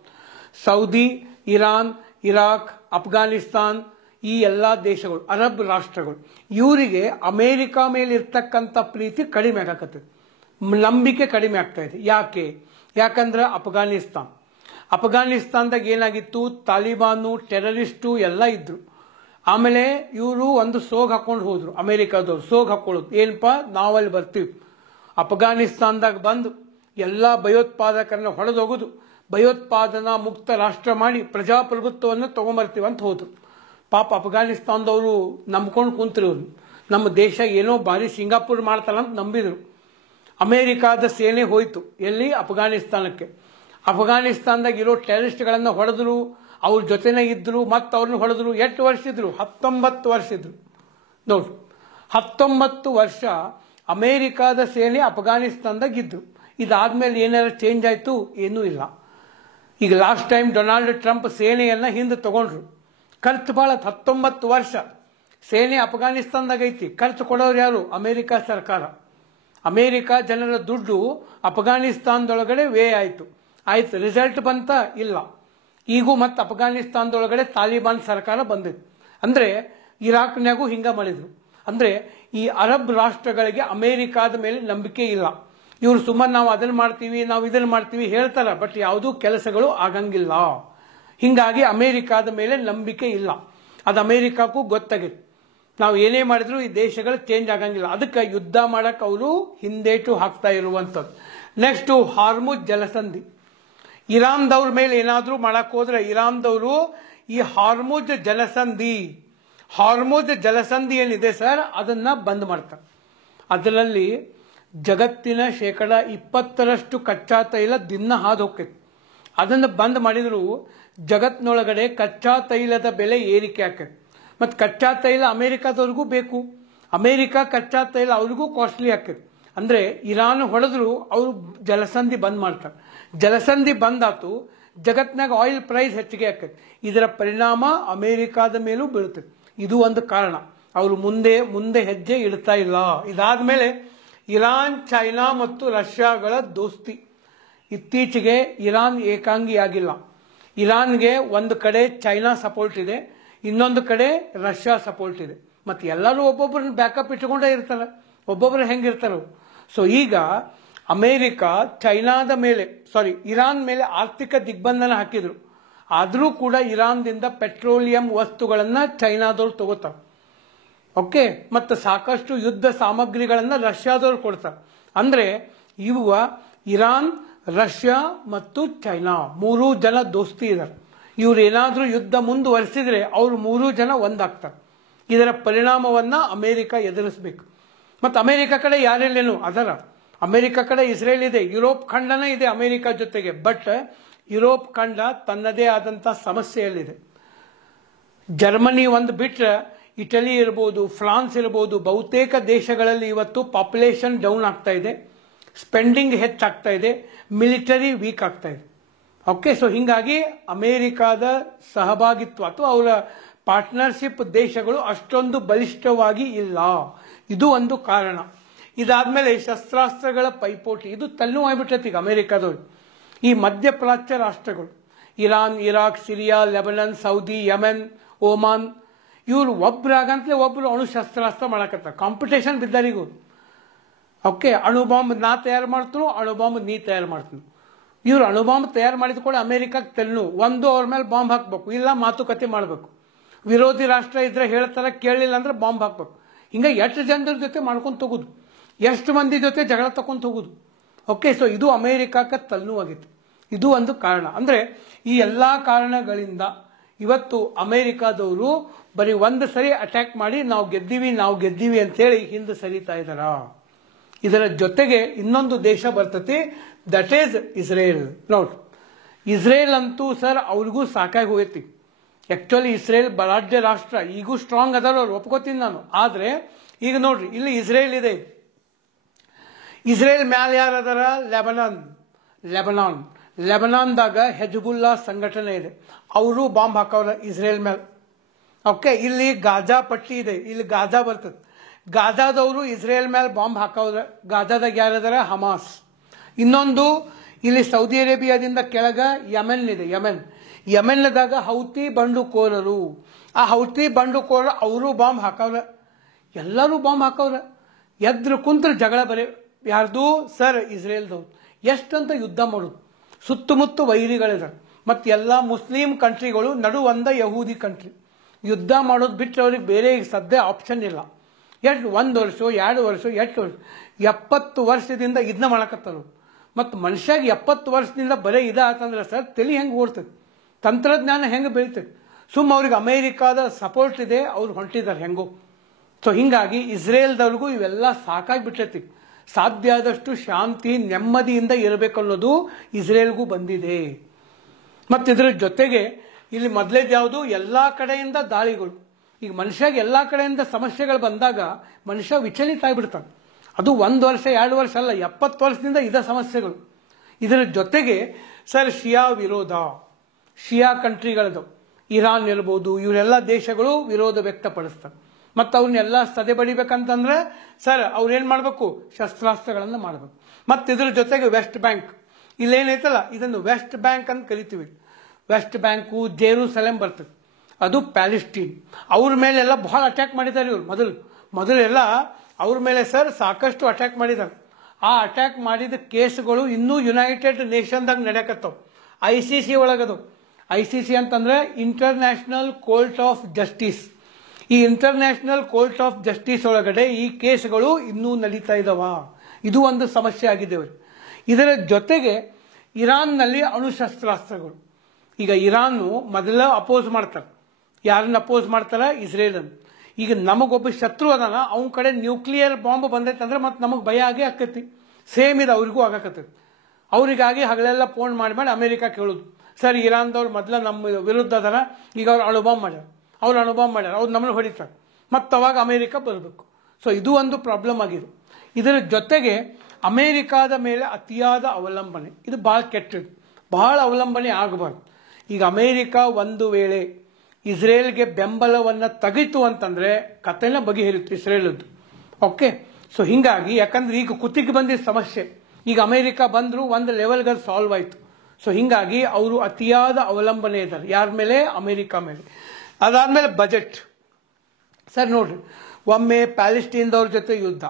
ಸೌದಿ, ಇರಾನ್, ಇರಾಕ್, ಅಫ್ಘಾನಿಸ್ತಾನ್, ಈ ಎಲ್ಲಾ ದೇಶಗಳು ಅರಬ್ ರಾಷ್ಟ್ರಗಳು, ಇವರಿಗೆ ಅಮೆರಿಕ ಮೇಲೆ ಇರ್ತಕ್ಕಂಥ ಪ್ರೀತಿ ಕಡಿಮೆ ಆಗಕತ್ತದೆ, ನಂಬಿಕೆ ಕಡಿಮೆ ಆಗ್ತಾ ಇದೆ. ಯಾಕಂದ್ರೆ ಅಫ್ಘಾನಿಸ್ತಾನದಾಗ ಏನಾಗಿತ್ತು, ತಾಲಿಬಾನು, ಟೆರರಿಸ್ಟು ಎಲ್ಲ ಇದ್ರು. ಆಮೇಲೆ ಇವರು ಒಂದು ಸೋಗ್ ಹಾಕೊಂಡು ಹೋದ್ರು, ಅಮೆರಿಕಾದವ್ರು ಸೋಗ್ ಹಾಕೊಳ್ಳೋದು, ಏನಪ್ಪ ನಾವಲ್ಲಿ ಬರ್ತೀವಿ, ಅಫ್ಘಾನಿಸ್ತಾನದಾಗ ಬಂದು ಎಲ್ಲ ಭಯೋತ್ಪಾದಕರನ್ನ ಹೊಡೆದೋಗೋದು, ಭಯೋತ್ಪಾದನಾ ಮುಕ್ತ ರಾಷ್ಟ್ರ ಮಾಡಿ ಪ್ರಜಾಪ್ರಭುತ್ವವನ್ನು ತಗೊಂಬರ್ತೀವಿ ಅಂತ ಹೋದ್ರು. ಪಾಪ ಅಫ್ಘಾನಿಸ್ತಾನದವರು ನಂಬ್ಕೊಂಡು ಕುಂತ್ರು, ನಮ್ಮ ದೇಶ ಏನೋ ಭಾರಿ ಸಿಂಗಾಪುರ್ ಮಾಡ್ತಾರಂತ ನಂಬಿದ್ರು. ಅಮೆರಿಕಾದ ಸೇನೆ ಹೋಯ್ತು ಎಲ್ಲಿ, ಅಫ್ಘಾನಿಸ್ತಾನಕ್ಕೆ. ಅಫ್ಘಾನಿಸ್ತಾನದಾಗ ಇರೋ ಟೆರರಿಸ್ಟ್ಗಳನ್ನು ಹೊಡೆದ್ರು, ಅವ್ರ ಜೊತೆನೇ ಇದ್ರು, ಮತ್ತೆ ಅವ್ರನ್ನ ಹೊಡೆದ್ರು. ಎಷ್ಟು ವರ್ಷ ಇದ್ರು? 19 ವರ್ಷ ಇದ್ರು. ನೋಡ್ರಿ, 19 ವರ್ಷ ಅಮೆರಿಕಾದ ಸೇನೆ ಅಫ್ಘಾನಿಸ್ತಾನದಾಗ ಇದ್ರು. ಇದಾದ್ಮೇಲೆ ಏನಾದ್ರು ಚೇಂಜ್ ಆಯ್ತು? ಏನೂ ಇಲ್ಲ. ಈಗ ಲಾಸ್ಟ್ ಟೈಮ್ ಡೊನಾಲ್ಡ್ ಟ್ರಂಪ್ ಸೇನೆಯನ್ನ ಹಿಂದೆ ತಗೊಂಡ್ರು. ಖರ್ಚು ಭಾಳ, 19 ವರ್ಷ ಸೇನೆ ಅಫ್ಘಾನಿಸ್ತಾನದಾಗ ಐತಿ. ಖರ್ಚು ಕೊಡೋರು ಯಾರು? ಅಮೆರಿಕ ಸರ್ಕಾರ. ಅಮೆರಿಕ ಜನರ ದುಡ್ಡು ಅಫ್ಘಾನಿಸ್ತಾನದೊಳಗಡೆ ವೇ ಆಯ್ತು. ರಿಸಲ್ಟ್ ಬಂತ? ಇಲ್ಲ. ಈಗೂ ಮತ್ತೆ ಅಫ್ಘಾನಿಸ್ತಾನದೊಳಗಡೆ ತಾಲಿಬಾನ್ ಸರ್ಕಾರ ಬಂದಿತ್ತು. ಅಂದ್ರೆ ಇರಾಕ್ನಾಗೂ ಹಿಂಗ ಮಾಡಿದ್ರು. ಅಂದ್ರೆ ಈ ಅರಬ್ ರಾಷ್ಟ್ರಗಳಿಗೆ ಅಮೆರಿಕಾದ ಮೇಲೆ ನಂಬಿಕೆ ಇಲ್ಲ. ಇವರು ಸುಮ್ಮನೆ ನಾವು ಅದನ್ನ ಮಾಡ್ತೀವಿ, ನಾವು ಇದನ್ನ ಮಾಡ್ತೀವಿ ಹೇಳ್ತಾರ, ಬಟ್ ಯಾವುದೂ ಕೆಲಸಗಳು ಆಗಂಗಿಲ್ಲ. ಹಿಂಗಾಗಿ ಅಮೆರಿಕಾದ ಮೇಲೆ ನಂಬಿಕೆ ಇಲ್ಲ. ಅದು ಅಮೆರಿಕಕ್ಕೂ ಗೊತ್ತಾಗಿತ್ತು, ನಾವು ಏನೇ ಮಾಡಿದ್ರು ಈ ದೇಶಗಳು ಚೇಂಜ್ ಆಗಂಗಿಲ್ಲ. ಅದಕ್ಕೆ ಯುದ್ಧ ಮಾಡಕ್ಕೆ ಅವರು ಹಿಂದೇಟು ಹಾಕ್ತಾ ಇರುವಂಥದ್ದು. ನೆಕ್ಸ್ಟ್, ಹಾರ್ಮುಜ್ ಜಲಸಂಧಿ. ಇರಾನ್ದವ್ರ ಮೇಲೆ ಏನಾದರೂ ಮಾಡಕ್ ಹೋದ್ರೆ ಇರಾನ್ದವರು ಈ ಹಾರ್ಮುಜ್ ಜಲಸಂಧಿ ಏನಿದೆ ಸರ್, ಅದನ್ನ ಬಂದ್ ಮಾಡ್ತಾರೆ. ಅದರಲ್ಲಿ ಜಗತ್ತಿನ 20% ಕಚ್ಚಾ ತೈಲ ದಿನ ಹಾದು ಹೋಗ್ತೈತಿ. ಅದನ್ನು ಬಂದ್ ಮಾಡಿದ್ರು ಜಗತ್ತಿನೊಳಗಡೆ ಕಚ್ಚಾ ತೈಲದ ಬೆಲೆ ಏರಿಕೆ ಆಕೈತಿ. ಮತ್ತು ಕಚ್ಚಾ ತೈಲ ಅಮೆರಿಕಾದವ್ರಿಗೂ ಬೇಕು, ಅಮೆರಿಕ ಕಚ್ಚಾ ತೈಲ ಅವ್ರಿಗೂ ಕಾಸ್ಟ್ಲಿ ಆಕೈತಿ. ಅಂದ್ರೆ ಇರಾನ್ ಹೊಡೆದ್ರು ಅವರು ಜಲಸಂಧಿ ಬಂದ್ ಮಾಡ್ತಾರೆ. ಜಲಸಂಧಿ ಬಂದಾತು, ಜಗತ್ನಾಗ ಆಯಿಲ್ ಪ್ರೈಸ್ ಹೆಚ್ಚಿಗೆ ಆಕೈತಿ. ಇದರ ಪರಿಣಾಮ ಅಮೆರಿಕಾದ ಮೇಲೂ ಬೀಳುತ್ತದೆ. ಇದು ಒಂದು ಕಾರಣ, ಅವರು ಮುಂದೆ ಹೆಜ್ಜೆ ಇಡ್ತಾ ಇಲ್ಲ. ಇದಾದ್ಮೇಲೆ ಇರಾನ್, ಚೈನಾ ಮತ್ತು ರಷ್ಯಾಗಳ ದೋಸ್ತಿ. ಇತ್ತೀಚೆಗೆ ಇರಾನ್ ಏಕಾಂಗಿ ಆಗಿಲ್ಲ. ಇರಾನ್ಗೆ ಒಂದು ಕಡೆ ಚೈನಾ ಸಪೋರ್ಟ್ ಇದೆ, ಇನ್ನೊಂದು ಕಡೆ ರಷ್ಯಾ ಸಪೋರ್ಟ್ ಇದೆ. ಮತ್ತೆ ಎಲ್ಲರೂ ಒಬ್ಬೊಬ್ಬರನ್ನ ಬ್ಯಾಕಪ್ ಇಟ್ಕೊಂಡೇ ಇರ್ತಾರೆ, ಒಬ್ಬೊಬ್ಬರು ಹೆಂಗಿರ್ತಾರೋ. ಸೊ ಈಗ ಅಮೆರಿಕ ಇರಾನ್ ಮೇಲೆ ಆರ್ಥಿಕ ದಿಗ್ಬಂಧನ ಹಾಕಿದ್ರು. ಆದರೂ ಕೂಡ ಇರಾನ್ದಿಂದ ಪೆಟ್ರೋಲಿಯಂ ವಸ್ತುಗಳನ್ನ ಚೈನಾದವ್ರು ತಗೋತಾರೆ. ಓಕೆ, ಮತ್ತು ಸಾಕಷ್ಟು ಯುದ್ಧ ಸಾಮಗ್ರಿಗಳನ್ನ ರಷ್ಯಾದವ್ರು ಕೊಡ್ತಾರೆ. ಅಂದ್ರೆ ಇವ ಇರಾನ್, ರಷ್ಯಾ ಮತ್ತು ಚೈನಾ 3 ಜನ ದೋಸ್ತಿ ಇದ್ದಾರೆ. ಇವ್ರು ಏನಾದ್ರೂ ಯುದ್ಧ ಮುಂದುವರಿಸಿದ್ರೆ ಅವ್ರು 3 ಜನ ಒಂದಾಗ್ತಾರೆ. ಇದರ ಪರಿಣಾಮವನ್ನ ಅಮೆರಿಕ ಎದುರಿಸಬೇಕು. ಮತ್ತು ಅಮೆರಿಕ ಕಡೆ ಯಾರೆಲ್ಲೇನು ಅದರ, ಅಮೆರಿಕ ಕಡೆ ಇಸ್ರೇಲ್ ಇದೆ, ಯುರೋಪ್ ಖಂಡನೇ ಇದೆ ಅಮೆರಿಕ ಜೊತೆಗೆ. ಬಟ್ ಯುರೋಪ್ ಖಂಡ ತನ್ನದೇ ಆದಂತ ಸಮಸ್ಯೆಯಲ್ಲಿದೆ. ಜರ್ಮನಿ ಒಂದು ಬಿಟ್ರೆ ಇಟಲಿ ಇರ್ಬೋದು, ಫ್ರಾನ್ಸ್ ಇರ್ಬೋದು, ಬಹುತೇಕ ದೇಶಗಳಲ್ಲಿ ಇವತ್ತು ಪಾಪ್ಯುಲೇಷನ್ ಡೌನ್ ಆಗ್ತಾ ಇದೆ, ಸ್ಪೆಂಡಿಂಗ್ ಹೆಚ್ಚಾಗ್ತಾ ಇದೆ, ಮಿಲಿಟರಿ ವೀಕ್ ಆಗ್ತಾ ಇದೆ. ಓಕೆ, ಸೊ ಹಿಂಗಾಗಿ ಅಮೆರಿಕಾದ ಸಹಭಾಗಿತ್ವ ಅಥವಾ ಅವರ ಪಾರ್ಟ್ನರ್ಶಿಪ್ ದೇಶಗಳು ಅಷ್ಟೊಂದು ಬಲಿಷ್ಠವಾಗಿ ಇಲ್ಲ. ಇದು ಒಂದು ಕಾರಣ. ಇದಾದ್ಮೇಲೆ ಶಸ್ತ್ರಾಸ್ತ್ರಗಳ ಪೈಪೋಟಿ, ಇದು ತಲ್ಲುವಾಗ್ಬಿಟ್ಟೈತಿ ಈಗ ಅಮೆರಿಕಾದವ್ರು. ಈ ಮಧ್ಯಪ್ರಾಚ್ಯ ರಾಷ್ಟ್ರಗಳು Iran, Iraq, Syria, Lebanon, Saudi, Yemen, Oman, ಇವರು ಒಬ್ರಾಗಂತಲೇ ಒಬ್ರು ಅಣು ಶಸ್ತ್ರಾಸ್ತ್ರ ಮಾಡಕತ್ತಾರೆ. ಕಾಂಪಿಟೇಷನ್ ಬಿದ್ದಾರಿಗೂ. ಓಕೆ, ಅಣುಬಾಂಬ್ ನಾ ತಯಾರು ಮಾಡ್ತಾನೋ, ಅಣುಬಾಂಬ್ ನೀ ತಯಾರು ಮಾಡ್ತಾನೋ. ಇವ್ರು ಅಣುಬಾಂಬ್ ತಯಾರು ಮಾಡಿದ ಕೂಡ ಅಮೆರಿಕಕ್ಕೆ ತೆಲ್ಲು ಒಂದು ಅವ್ರ ಮೇಲೆ ಬಾಂಬ್ ಹಾಕ್ಬೇಕು, ಇಲ್ಲ ಮಾತುಕತೆ ಮಾಡಬೇಕು. ವಿರೋಧಿ ರಾಷ್ಟ್ರ ಇದ್ರೆ ಹೇಳ್ತಾರೆ, ಕೇಳಲಿಲ್ಲ ಅಂದ್ರೆ ಬಾಂಬ್ ಹಾಕ್ಬೇಕು. ಹಿಂಗ ಎಷ್ಟು ಜನರ ಜೊತೆ ಮಾಡ್ಕೊಂಡು ತಗೋದು, ಎಷ್ಟು ಮಂದಿ ಜೊತೆ ಜಗಳ ತಗೊಂಡು ಹೋಗುದು. ಓಕೆ, ಸೊ ಇದು ಅಮೆರಿಕಕ್ಕೆ ತಲ್ಲುವಾಗಿತ್ತು. ಇದು ಒಂದು ಕಾರಣ. ಅಂದ್ರೆ ಈ ಎಲ್ಲಾ ಕಾರಣಗಳಿಂದ ಇವತ್ತು ಅಮೆರಿಕಾದವರು ಬರೀ ಒಂದು ಸರಿ ಅಟ್ಯಾಕ್ ಮಾಡಿ ನಾವು ಗೆದ್ದೀವಿ ಅಂತೇಳಿ ಹಿಂದೆ ಸರಿತಾ ಇದ್ದಾರ. ಇದರ ಜೊತೆಗೆ ಇನ್ನೊಂದು ದೇಶ ಬರ್ತತಿ, ದಟ್ ಈಸ್ ಇಸ್ರೇಲ್. ನೋಡ್ರಿ, ಇಸ್ರೇಲ್ ಅಂತೂ ಸರ್ ಅವ್ರಿಗೂ ಸಾಕಾಗಿ ಹೋಗೈತಿ. ಆಕ್ಚುಲಿ ಇಸ್ರೇಲ್ ಬಲಾಢ್ಯ ರಾಷ್ಟ್ರ, ಈಗೂ ಸ್ಟ್ರಾಂಗ್ ಅದಾರ ಅವ್ರು, ಒಪ್ಕೋತೀನಿ ನಾನು. ಆದ್ರೆ ಈಗ ನೋಡ್ರಿ, ಇಲ್ಲಿ ಇಸ್ರೇಲ್ ಇದೆ, ಇಸ್ರೇಲ್ ಮ್ಯಾಲ ಯಾರದಾರ? ಲೆಬನಾನ್ದಾಗ ಹೆಜ್ಬುಲ್ಲಾ ಸಂಘಟನೆ ಇದೆ, ಅವರು ಬಾಂಬ್ ಹಾಕವ್ರ ಇಸ್ರೇಲ್ ಮೇಲೆ. ಓಕೆ, ಇಲ್ಲಿ ಗಾಜಾ ಪಟ್ಟಿ ಇದೆ, ಇಲ್ಲಿ ಗಾಜಾ ಬರ್ತದೆ, ಗಾಜಾದವರು ಇಸ್ರೇಲ್ ಮೇಲೆ ಬಾಂಬ್ ಹಾಕವ್ರ. ಗಾಜಾದಾಗ ಯಾರದಾರ? ಹಮಾಸ್. ಇನ್ನೊಂದು ಇಲ್ಲಿ ಸೌದಿ ಅರೇಬಿಯಾದಿಂದ ಕೆಳಗ ಯಮೆನ್ ಇದೆ, ಯಮೆನ್ದಾಗ ಹೌತಿ ಬಂಡುಕೋರರು, ಆ ಹೌತಿ ಬಂಡುಕೋರರು ಅವರು ಬಾಂಬ್ ಹಾಕವ್ರ. ಎಲ್ಲರೂ ಬಾಂಬ್ ಹಾಕವ್ರ. ಎದ್ರು ಕುಂತ್ರ ಜಗಳ ಬರೀ ಯಾರ್ದು? ಸರ್ ಇಸ್ರೇಲ್ದವ್ರು. ಎಷ್ಟಂತ ಯುದ್ಧ ಮಾಡೋದು, ಸುತ್ತಮುತ್ತ ವೈರಿಗಳಿದ್ದಾರೆ. ಮತ್ತು ಎಲ್ಲ ಮುಸ್ಲಿಂ ಕಂಟ್ರಿಗಳು ನಡು ಒಂದ ಯಹೂದಿ ಕಂಟ್ರಿ. ಯುದ್ಧ ಮಾಡೋದು ಬಿಟ್ಟರೆ ಅವ್ರಿಗೆ ಬೇರೆ ಈಗ ಸದ್ಯ ಆಪ್ಷನ್ ಇಲ್ಲ. ಎಷ್ಟು 1 ವರ್ಷ 2 ವರ್ಷ 8 ವರ್ಷ 70 ವರ್ಷದಿಂದ ಇದನ್ನ ಮಾಡಕತ್ತರು. ಮತ್ತು ಮನುಷ್ಯಾಗ 70 ವರ್ಷದಿಂದ ಬರೀ ಇದಾತಂದ್ರೆ ಸರ್ ತಲೆ ಹೆಂಗೆ ಓಡ್ತದೆ, ತಂತ್ರಜ್ಞಾನ ಹೆಂಗೆ ಬೆಳೀತದೆ. ಅವ್ರಿಗೆ ಅಮೇರಿಕಾದ ಸಪೋರ್ಟ್ ಇದೆ, ಅವ್ರು ಹೊಂಟಿದ್ದಾರೆ ಹೆಂಗೋ. ಸೊ ಹಿಂಗಾಗಿ ಇಸ್ರೇಲ್ದವ್ರಿಗೂ ಇವೆಲ್ಲ ಸಾಕಾಗಿಬಿಟ್ಟೈತಿ. ಸಾಧ್ಯ ಆದಷ್ಟು ಶಾಂತಿ ನೆಮ್ಮದಿಯಿಂದ ಇರಬೇಕನ್ನೋದು ಇಸ್ರೇಲ್ಗೂ ಬಂದಿದೆ. ಮತ್ತು ಇದರ ಜೊತೆಗೆ ಇಲ್ಲಿ ಮೊದಲೇದು ಯಾವುದು, ಎಲ್ಲ ಕಡೆಯಿಂದ ದಾಳಿಗಳು. ಈಗ ಮನುಷ್ಯಾಗ ಎಲ್ಲ ಕಡೆಯಿಂದ ಸಮಸ್ಯೆಗಳು ಬಂದಾಗ ಮನುಷ್ಯ ವಿಚಲಿತ ಆಗಿಬಿಡ್ತಾನೆ. ಅದು 1 ವರ್ಷ 2 ವರ್ಷ ಅಲ್ಲ, 70 ವರ್ಷದಿಂದ ಇದ ಸಮಸ್ಯೆಗಳು. ಇದರ ಜೊತೆಗೆ ಸರ್ ಶಿಯಾ ವಿರೋಧ, ಶಿಯಾ ಕಂಟ್ರಿಗಳದು ಇರಾನ್ ಇರ್ಬೋದು, ಇವರೆಲ್ಲ ದೇಶಗಳು ವಿರೋಧ ವ್ಯಕ್ತಪಡಿಸ್ತಾರೆ. ಮತ್ತು ಅವ್ರನ್ನೆಲ್ಲ ಸದೆ ಬಡಿಬೇಕಂತಂದ್ರೆ ಸರ್ ಅವ್ರೇನು ಮಾಡಬೇಕು, ಶಸ್ತ್ರಾಸ್ತ್ರಗಳನ್ನು ಮಾಡಬೇಕು. ಮತ್ತು ಇದ್ರ ಜೊತೆಗೆ ವೆಸ್ಟ್ ಬ್ಯಾಂಕ್ ಇಲ್ಲೇನೈತಲ್ಲ, ಇದನ್ನು ವೆಸ್ಟ್ ಬ್ಯಾಂಕ್ ಅಂತ ಕರಿತೀವಿ. ವೆಸ್ಟ್ ಬ್ಯಾಂಕು ಜೆರೂಸಲೇಮ್ ಬರ್ತದೆ, ಅದು ಪ್ಯಾಲೆಸ್ಟೀನ್. ಅವ್ರ ಮೇಲೆಲ್ಲ ಬಹಳ ಅಟ್ಯಾಕ್ ಮಾಡಿದ್ದಾರೆ ಇವರು. ಮೊದಲೆಲ್ಲ ಅವ್ರ ಮೇಲೆ ಸರ್ ಸಾಕಷ್ಟು ಅಟ್ಯಾಕ್ ಮಾಡಿದ್ದಾರೆ. ಆ ಅಟ್ಯಾಕ್ ಮಾಡಿದ ಕೇಸ್ಗಳು ಇನ್ನೂ ಯುನೈಟೆಡ್ ನೇಷನ್ದಾಗ ನಡೆಯಕತ್ತವು. ICC ಒಳಗದು. ICC ಅಂತಂದ್ರೆ ಇಂಟರ್ನ್ಯಾಷನಲ್ ಕೋರ್ಟ್ ಆಫ್ ಜಸ್ಟಿಸ್. ಈ ಇಂಟರ್ನ್ಯಾಷನಲ್ ಕೋರ್ಟ್ ಆಫ್ ಜಸ್ಟಿಸ್ ಒಳಗಡೆ ಈ ಕೇಸ್ಗಳು ಇನ್ನೂ ನಡೀತಾ ಇದಾವ. ಇದು ಒಂದು ಸಮಸ್ಯೆ ಆಗಿದೆ ಅವ್ರಿಗೆ. ಇದರ ಜೊತೆಗೆ ಇರಾನ್ನಲ್ಲಿ ಅಣುಶಸ್ತ್ರಾಸ್ತ್ರಗಳು. ಈಗ ಇರಾನು ಮೊದಲ ಅಪೋಸ್ ಮಾಡ್ತಾರೆ. ಯಾರನ್ನ ಅಪೋಸ್ ಮಾಡ್ತಾರೆ, ಇಸ್ರೇಲನ್ನು. ಈಗ ನಮಗೊಬ್ಬ ಶತ್ರು ಅದಾನ, ಅವನ ಕಡೆ ನ್ಯೂಕ್ಲಿಯರ್ ಬಾಂಬ್ ಬಂದೈತೆ ಅಂದ್ರೆ ಮತ್ತೆ ನಮಗೆ ಭಯ ಆಗೇ ಆಕೈತಿ. ಸೇಮ್ ಇದು ಅವ್ರಿಗೂ ಆಗಾಕತ್ತೈತಿ. ಅವರಿಗಾಗಿ ಹಗಲೆಲ್ಲ ಫೋನ್ ಮಾಡಿ ಅಮೆರಿಕ ಕೇಳೋದು, ಸರ್ ಇರಾನ್ದವ್ರು ಮೊದಲ ನಮ್ಮ ವಿರುದ್ಧ ಅದಾರ, ಈಗ ಅವ್ರು ಅಣುಬಾಂಬ್ ಮಾಡ್ಯಾರ, ಅವ್ರು ನಮ್ಮನ್ನು ಹೊಡಿತಾರೆ. ಮತ್ತು ಅವಾಗ ಅಮೆರಿಕ ಬರಬೇಕು. ಸೊ ಇದು ಒಂದು ಪ್ರಾಬ್ಲಮ್ ಆಗಿದೆ. ಇದರ ಜೊತೆಗೆ ಅಮೆರಿಕಾದ ಮೇಲೆ ಅತಿಯಾದ ಅವಲಂಬನೆ, ಇದು ಭಾಳ ಕೆಟ್ಟದ್ದು. ಬಹಳ ಅವಲಂಬನೆ ಆಗಬಾರ್ದು. ಈಗ ಅಮೆರಿಕ ಒಂದು ವೇಳೆ ಇಸ್ರೇಲ್ಗೆ ಬೆಂಬಲವನ್ನು ತೆಗಿತು ಅಂತಂದ್ರೆ ಕಥೆನ ಬಗೆಹರಿತು ಇಸ್ರೇಲದ್ದು. ಓಕೆ, ಸೊ ಹಿಂಗಾಗಿ ಯಾಕಂದ್ರೆ ಈಗ ಕುತ್ತಿಗೆ ಬಂದಿದ್ದ ಸಮಸ್ಯೆ, ಈಗ ಅಮೆರಿಕ ಬಂದ್ರು ಒಂದು ಲೆವೆಲ್ಗೆ ಸಾಲ್ವ್ ಆಯಿತು. ಸೊ ಹಿಂಗಾಗಿ ಅವರು ಅತಿಯಾದ ಅವಲಂಬನೆ ಇದ್ದಾರೆ ಯಾರ ಮೇಲೆ, ಅಮೆರಿಕ ಮೇಲೆ. ಅದಾದ್ಮೇಲೆ ಬಜೆಟ್. ಸರ್ ನೋಡ್ರಿ, ಒಮ್ಮೆ ಪ್ಯಾಲೆಸ್ಟೀನ್ದವ್ರ ಜೊತೆ ಯುದ್ಧ,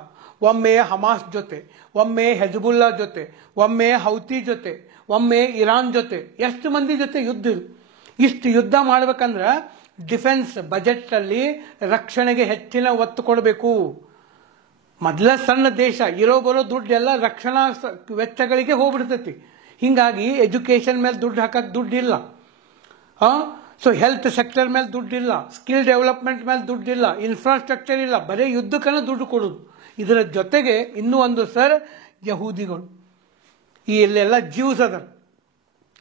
ಒಮ್ಮೆ ಹಮಾಸ್ ಜೊತೆ, ಒಮ್ಮೆ ಹೆಜ್ಬುಲ್ಲಾ ಜೊತೆ, ಒಮ್ಮೆ ಹೌತಿ ಜೊತೆ, ಒಮ್ಮೆ ಇರಾನ್ ಜೊತೆ, ಎಷ್ಟು ಮಂದಿ ಜೊತೆ ಯುದ್ಧ. ಇಷ್ಟು ಯುದ್ಧ ಮಾಡ್ಬೇಕಂದ್ರೆ ಡಿಫೆನ್ಸ್ ಬಜೆಟ್ ಅಲ್ಲಿ ರಕ್ಷಣೆಗೆ ಹೆಚ್ಚಿನ ಒತ್ತು ಕೊಡಬೇಕು. ಮೊದಲ ಸಣ್ಣ ದೇಶ, ಇರೋ ಬರೋ ದುಡ್ಡು ಎಲ್ಲ ರಕ್ಷಣಾ ವೆಚ್ಚಗಳಿಗೆ ಹೋಗ್ಬಿಡ್ತೈತಿ. ಹಿಂಗಾಗಿ ಎಜುಕೇಶನ್ ಮೇಲೆ ದುಡ್ಡು ಹಾಕಕ್ಕೆ ದುಡ್ಡಿಲ್ಲ. ಸೊ ಹೆಲ್ತ್ ಸೆಕ್ಟರ್ ಮೇಲೆ ದುಡ್ಡಿಲ್ಲ, ಸ್ಕಿಲ್ ಡೆವಲಪ್ಮೆಂಟ್ ಮೇಲೆ ದುಡ್ಡಿಲ್ಲ, ಇನ್ಫ್ರಾಸ್ಟ್ರಕ್ಚರ್ ಇಲ್ಲ, ಬರೀ ಯುದ್ಧಕ್ಕನ್ನ ದುಡ್ಡು ಕೊಡೋದು. ಇದರ ಜೊತೆಗೆ ಇನ್ನೂ ಒಂದು ಸರ್, ಯಹೂದಿಗಳು. ಈ ಇಲ್ಲೆಲ್ಲ ಜ್ಯೂಸ್ ಅದ.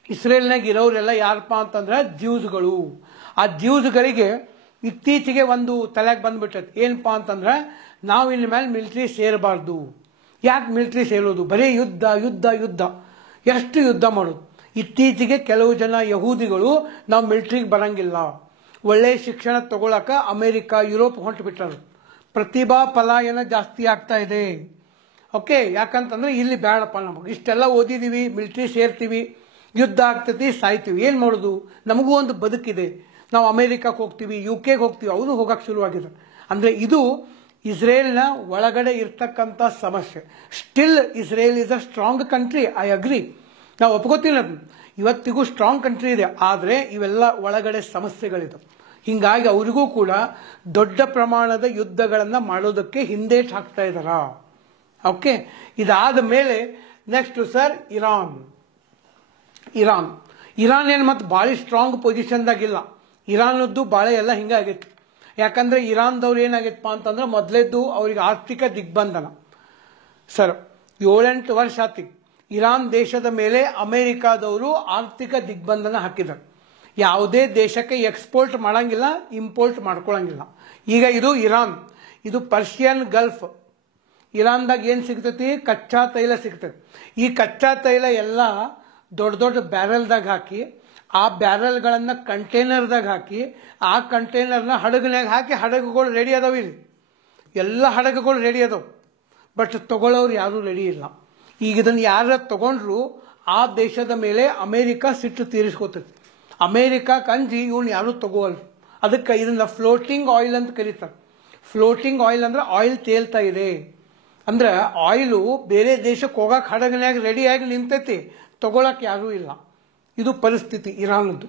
ಇಸ್ರೇಲ್ನಾಗ ಇರೋರೆಲ್ಲ ಯಾರಪ್ಪ ಅಂತಂದ್ರೆ ಜ್ಯೂಸ್ಗಳು. ಆ ಜ್ಯೂಸ್ಗಳಿಗೆ ಇತ್ತೀಚೆಗೆ ಒಂದು ತಲೆಗೆ ಬಂದ್ಬಿಟ್ಟೈತೆ, ಏನಪ್ಪಾ ಅಂತಂದ್ರೆ ನಾವು ಇನ್ನು ಮೇಲೆ ಮಿಲಿಟ್ರಿ ಸೇರಬಾರ್ದು. ಯಾಕೆ ಮಿಲಿಟ್ರಿ ಸೇರೋದು, ಬರೀ ಯುದ್ಧ ಯುದ್ಧ ಯುದ್ಧ, ಎಷ್ಟು ಯುದ್ಧ ಮಾಡೋದು. ಇತ್ತೀಚೆಗೆ ಕೆಲವು ಜನ ಯಹೂದಿಗಳು ನಾವು ಮಿಲಿಟ್ರಿಗೆ ಬರಂಗಿಲ್ಲ, ಒಳ್ಳೆ ಶಿಕ್ಷಣ ತಗೊಳಕ ಅಮೆರಿಕ ಯುರೋಪ್ ಹೊಂಟುಬಿಟ್ಟರು. ಪ್ರತಿಭಾ ಪಲಾಯನ ಜಾಸ್ತಿ ಆಗ್ತಾ ಇದೆ. ಓಕೆ, ಯಾಕಂತಂದ್ರೆ ಇಲ್ಲಿ ಬೇಡಪ್ಪ, ನಮಗೆ ಇಷ್ಟೆಲ್ಲ ಓದಿದೀವಿ, ಮಿಲಿಟ್ರಿ ಸೇರ್ತೀವಿ, ಯುದ್ಧ ಆಗ್ತೈತಿ, ಸಾಯ್ತೀವಿ, ಏನು ಮಾಡೋದು, ನಮಗೂ ಒಂದು ಬದುಕಿದೆ, ನಾವು ಅಮೆರಿಕಕ್ಕೆ ಹೋಗ್ತೀವಿ, UK ಹೋಗ್ತೀವಿ, ಅವರು ಹೋಗಕ್ಕೆ ಶುರುವಾಗಿದೆ. ಅಂದರೆ ಇದು ಇಸ್ರೇಲ್ನ ಒಳಗಡೆ ಇರ್ತಕ್ಕಂಥ ಸಮಸ್ಯೆ. Still Israel is a strong country, I agree, ನಾವು ಒಪ್ಕೋತೀವಿ, ಇವತ್ತಿಗೂ ಸ್ಟ್ರಾಂಗ್ ಕಂಟ್ರಿ ಇದೆ. ಆದರೆ ಇವೆಲ್ಲ ಒಳಗಡೆ ಸಮಸ್ಯೆಗಳಿದೆ. ಹಿಂಗಾಗಿ ಅವರಿಗೂ ಕೂಡ ದೊಡ್ಡ ಪ್ರಮಾಣದ ಯುದ್ಧಗಳನ್ನು ಮಾಡೋದಕ್ಕೆ ಹಿಂದೇಟು ಹಾಕ್ತಾ ಇದ್ದಾರ. ಓಕೆ, ಇದಾದ ಮೇಲೆ ನೆಕ್ಸ್ಟ್ ಸರ್ ಇರಾನ್ ಏನು ಮತ್ತೆ ಭಾಳ ಸ್ಟ್ರಾಂಗ್ ಪೊಸಿಷನ್ದಾಗಿಲ್ಲ. ಇರಾನದ್ದು ಭಾಳ ಎಲ್ಲ ಹಿಂಗಾಗೈತಿ. ಯಾಕಂದ್ರೆ ಇರಾನ್ದವ್ರು ಏನಾಗೈತಪ್ಪ ಅಂತಂದ್ರೆ ಮೊದಲೇದ್ದು ಅವ್ರಿಗೆ ಆರ್ಥಿಕ ದಿಗ್ಬಂಧನ. ಸರ್ 7-8 ವರ್ಷ ಆತಿ ಇರಾನ್ ದೇಶದ ಮೇಲೆ ಅಮೆರಿಕಾದವರು ಆರ್ಥಿಕ ದಿಗ್ಬಂಧನ ಹಾಕಿದ್ದಾರೆ. ಯಾವುದೇ ದೇಶಕ್ಕೆ ಎಕ್ಸ್ಪೋರ್ಟ್ ಮಾಡಂಗಿಲ್ಲ, ಇಂಪೋರ್ಟ್ ಮಾಡ್ಕೊಳಂಗಿಲ್ಲ. ಈಗ ಇದು ಇರಾನ್, ಇದು ಪರ್ಷಿಯನ್ ಗಲ್ಫ್. ಇರಾನ್ದಾಗ ಏನು ಸಿಗ್ತೈತಿ, ಕಚ್ಚಾ ತೈಲ ಸಿಗ್ತೈತಿ. ಈ ಕಚ್ಚಾ ತೈಲ ಎಲ್ಲ ದೊಡ್ಡ ದೊಡ್ಡ ಬ್ಯಾರೆಲ್ದಾಗ ಹಾಕಿ, ಆ ಬ್ಯಾರೆಲ್ಗಳನ್ನು ಕಂಟೈನರ್ದಾಗ ಹಾಕಿ, ಆ ಕಂಟೈನರ್ನ ಹಡಗನ್ಯಾಗ ಹಾಕಿ, ಹಡಗುಗಳು ರೆಡಿ ಅದಾವ. ಇಲ್ಲಿ ಎಲ್ಲ ಹಡಗುಗಳು ರೆಡಿ ಅದಾವ, ಬಟ್ ತಗೊಳ್ಳೋರು ಯಾರೂ ರೆಡಿ ಇಲ್ಲ. ಈಗ ಇದನ್ನು ಯಾರ ತಗೊಂಡ್ರು ಆ ದೇಶದ ಮೇಲೆ ಅಮೇರಿಕ ಸಿಟ್ಟು ತೀರಿಸ್ಕೋತೈತಿ. ಅಮೇರಿಕಕ್ಕೆ ಅಂಜಿ ಇವನು ಯಾರೂ ತಗೋವಲ್ರು. ಅದಕ್ಕೆ ಇದನ್ನ ಫ್ಲೋಟಿಂಗ್ ಆಯಿಲ್ ಅಂತ ಕರೀತಾರೆ. ಫ್ಲೋಟಿಂಗ್ ಆಯಿಲ್ ಅಂದ್ರೆ ಆಯಿಲ್ ತೇಲ್ತಾ ಇದೆ ಅಂದ್ರೆ ಆಯಿಲು ಬೇರೆ ದೇಶಕ್ಕೆ ಹೋಗಕ್ಕೆ ಹಡಗನ್ಯಾಗ ರೆಡಿಯಾಗಿ ನಿಂತೈತಿ, ತಗೊಳಕ್ಕೆ ಯಾರೂ ಇಲ್ಲ. ಇದು ಪರಿಸ್ಥಿತಿ ಇರಾನ್ದು.